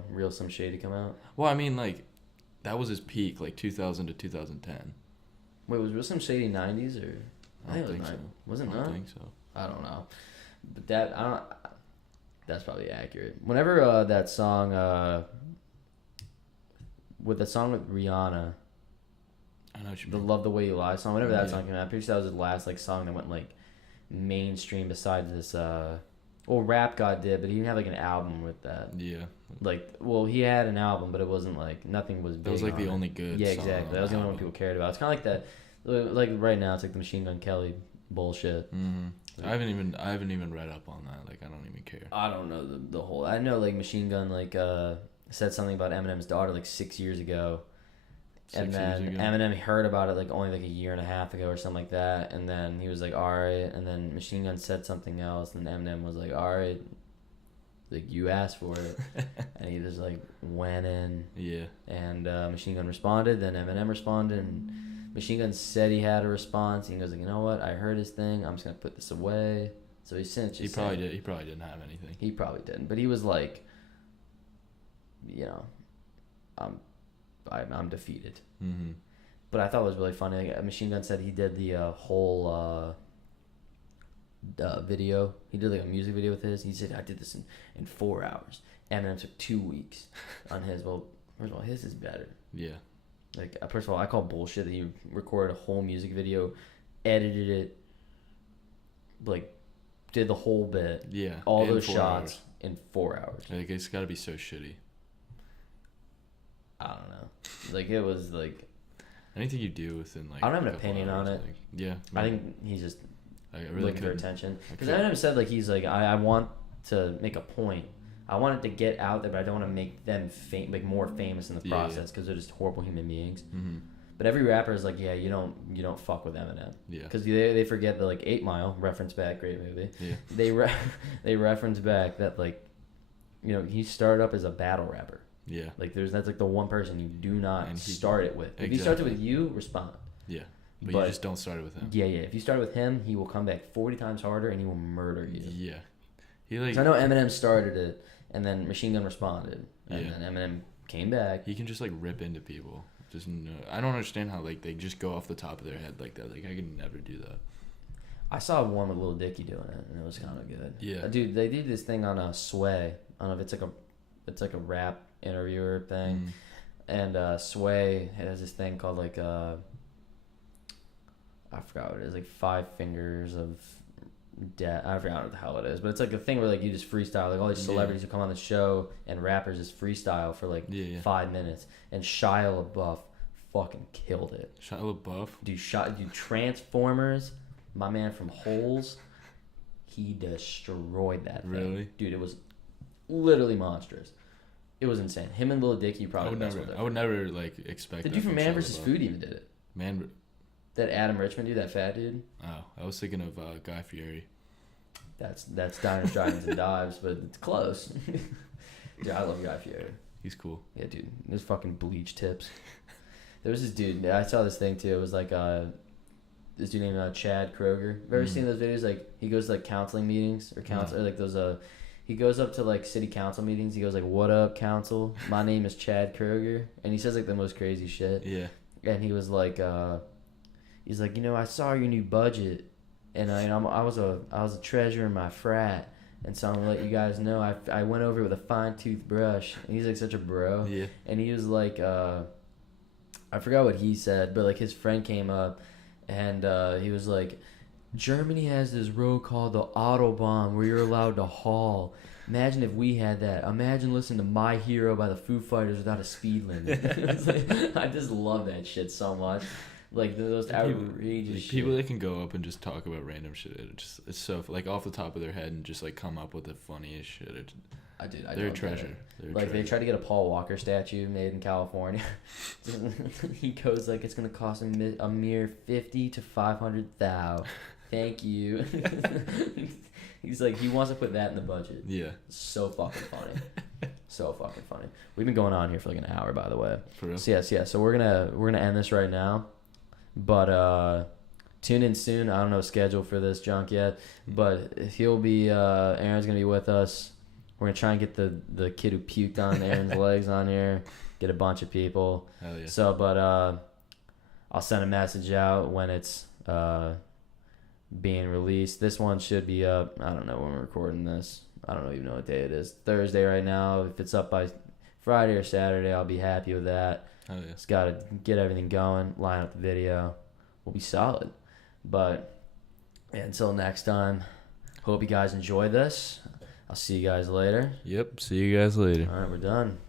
Real Slim Shady come out. Well, I mean like that was his peak, like 2000 to 2010. Wait, was Real Slim Shady 90s or? I don't think so. Was it not? I don't think so. I don't know, but that's probably accurate. Whenever that song with Rihanna, I know what you the mean. Love the Way You Lie song. Whenever that song came out, I'm pretty sure that was his last like song that went like mainstream. Besides this, well, Rap God did, but he didn't have like an album with that. Yeah. Like, well, he had an album, but it wasn't like nothing was big. That was like on the it. only good. Yeah, song exactly. That was the only one people cared about. It's kind of like that. Like right now, it's like the Machine Gun Kelly bullshit. Mm-hmm. Like, I haven't even read up on that. Like I don't even care. I don't know the whole. I know like Machine Gun like said something about Eminem's daughter like 6 years ago. And then Eminem heard about it like only like a year and a half ago or something like that, and then he was like, all right, and then Machine Gun said something else, and Eminem was like, all right, like you asked for it, and he just like went in. Yeah. And Machine Gun responded, then Eminem responded, and Machine Gun said he had a response. He goes like, you know what, I heard his thing, I'm just gonna put this away. So he since just he probably didn't have anything. He probably didn't, but he was like, you know, I'm defeated. Mm-hmm. But I thought it was really funny. Like, Machine Gun said he did the whole video. He did like a music video with his. He said, I did this in 4 hours. Eminem took 2 weeks on his. Well, first of all, his is better. Yeah. Like, first of all, I call bullshit that he recorded a whole music video, edited it, like, did the whole bit. Yeah. All those shots in 4 hours. Like, it's got to be so shitty. I don't know. Like, it was like. Anything you do within like. I don't have an opinion on it. Like, yeah. I think he's just really looking for attention. Because Eminem said like he's like I want to make a point. I want it to get out there, but I don't want to make them like more famous in the process because they're just horrible human beings. Mm-hmm. But every rapper is like, yeah, you don't fuck with Eminem. Yeah. Because they forget that like 8 Mile reference back, great movie. Yeah. They reference back that like, you know, he started up as a battle rapper. Yeah. Like that's like the one person you do not start it with. If he starts it with you, respond. Yeah. But you just don't start it with him. Yeah. If you start with him, he will come back 40 times harder and he will murder you. Yeah. He like. So I know Eminem started it, and then Machine Gun responded, and then Eminem came back. He can just like rip into people. Just no, I don't understand how like they just go off the top of their head like that. Like I could never do that. I saw one with Lil Dicky doing it, and it was kind of good. Yeah. Dude, they did this thing on Sway. I don't know if it's like a rap interviewer thing, and Sway has this thing called like I forgot what it is, like 5 Fingers of Death. I forgot what the hell it is, but it's like a thing where like you just freestyle, like all these celebrities who come on the show and rappers just freestyle for like 5 minutes, and Shia LaBeouf fucking killed it. Shia LaBeouf, dude, Transformers, my man from Holes, he destroyed that thing. Really, dude, it was literally monstrous. It was insane. Him and Lil Dicky probably. I would never like expect. The dude from Man vs. Food even did it. That Adam Richman dude, that fat dude. Oh, I was thinking of Guy Fieri. That's Diners, Drive-Ins, and Dives, but it's close. Dude, I love Guy Fieri. He's cool. Yeah, dude. There's fucking bleach tips. There was this dude. I saw this thing too. It was like this dude named Chad Kroger. Have you ever seen those videos? Like he goes to like counseling meetings or like those he goes up to like city council meetings. He goes like, "What up, council? My name is Chad Kroger," and he says like the most crazy shit. Yeah. And he was like, he's like, I saw your new budget, and I was a treasurer in my frat, and so I'm gonna let you guys know I went over it with a fine tooth brush. And he's like such a bro. Yeah. And he was like, I forgot what he said, but like his friend came up, and he was like, Germany has this road called the Autobahn where you're allowed to haul. Imagine if we had that. Imagine listening to My Hero by the Foo Fighters without a speed limit. It's like, I just love that shit so much. Like those outrageous shit. People that can go up and just talk about random shit. It's so like off the top of their head and just like come up with the funniest shit. They're a treasure. They tried to get a Paul Walker statue made in California. He goes like, it's gonna cost a mere $50,000 to $500,000. Thank you. He's like, he wants to put that in the budget. Yeah. So fucking funny. So fucking funny. We've been going on here for like an hour, by the way. For real? So yes. So we're gonna end this right now, but tune in soon. I don't know schedule for this junk yet, but he'll be Aaron's gonna be with us. We're gonna try and get the kid who puked on Aaron's legs on here. Get a bunch of people. Hell yeah. So, but I'll send a message out when it's being released. This one should be up. I don't know when we're recording this. I don't even know what day it is. Thursday right now. If it's up by Friday or Saturday, I'll be happy with that. Oh yeah. Just gotta get everything going, line up the video. We'll be solid. But yeah, until next time, hope you guys enjoy this. I'll see you guys later. Yep. See you guys later. All right, we're done.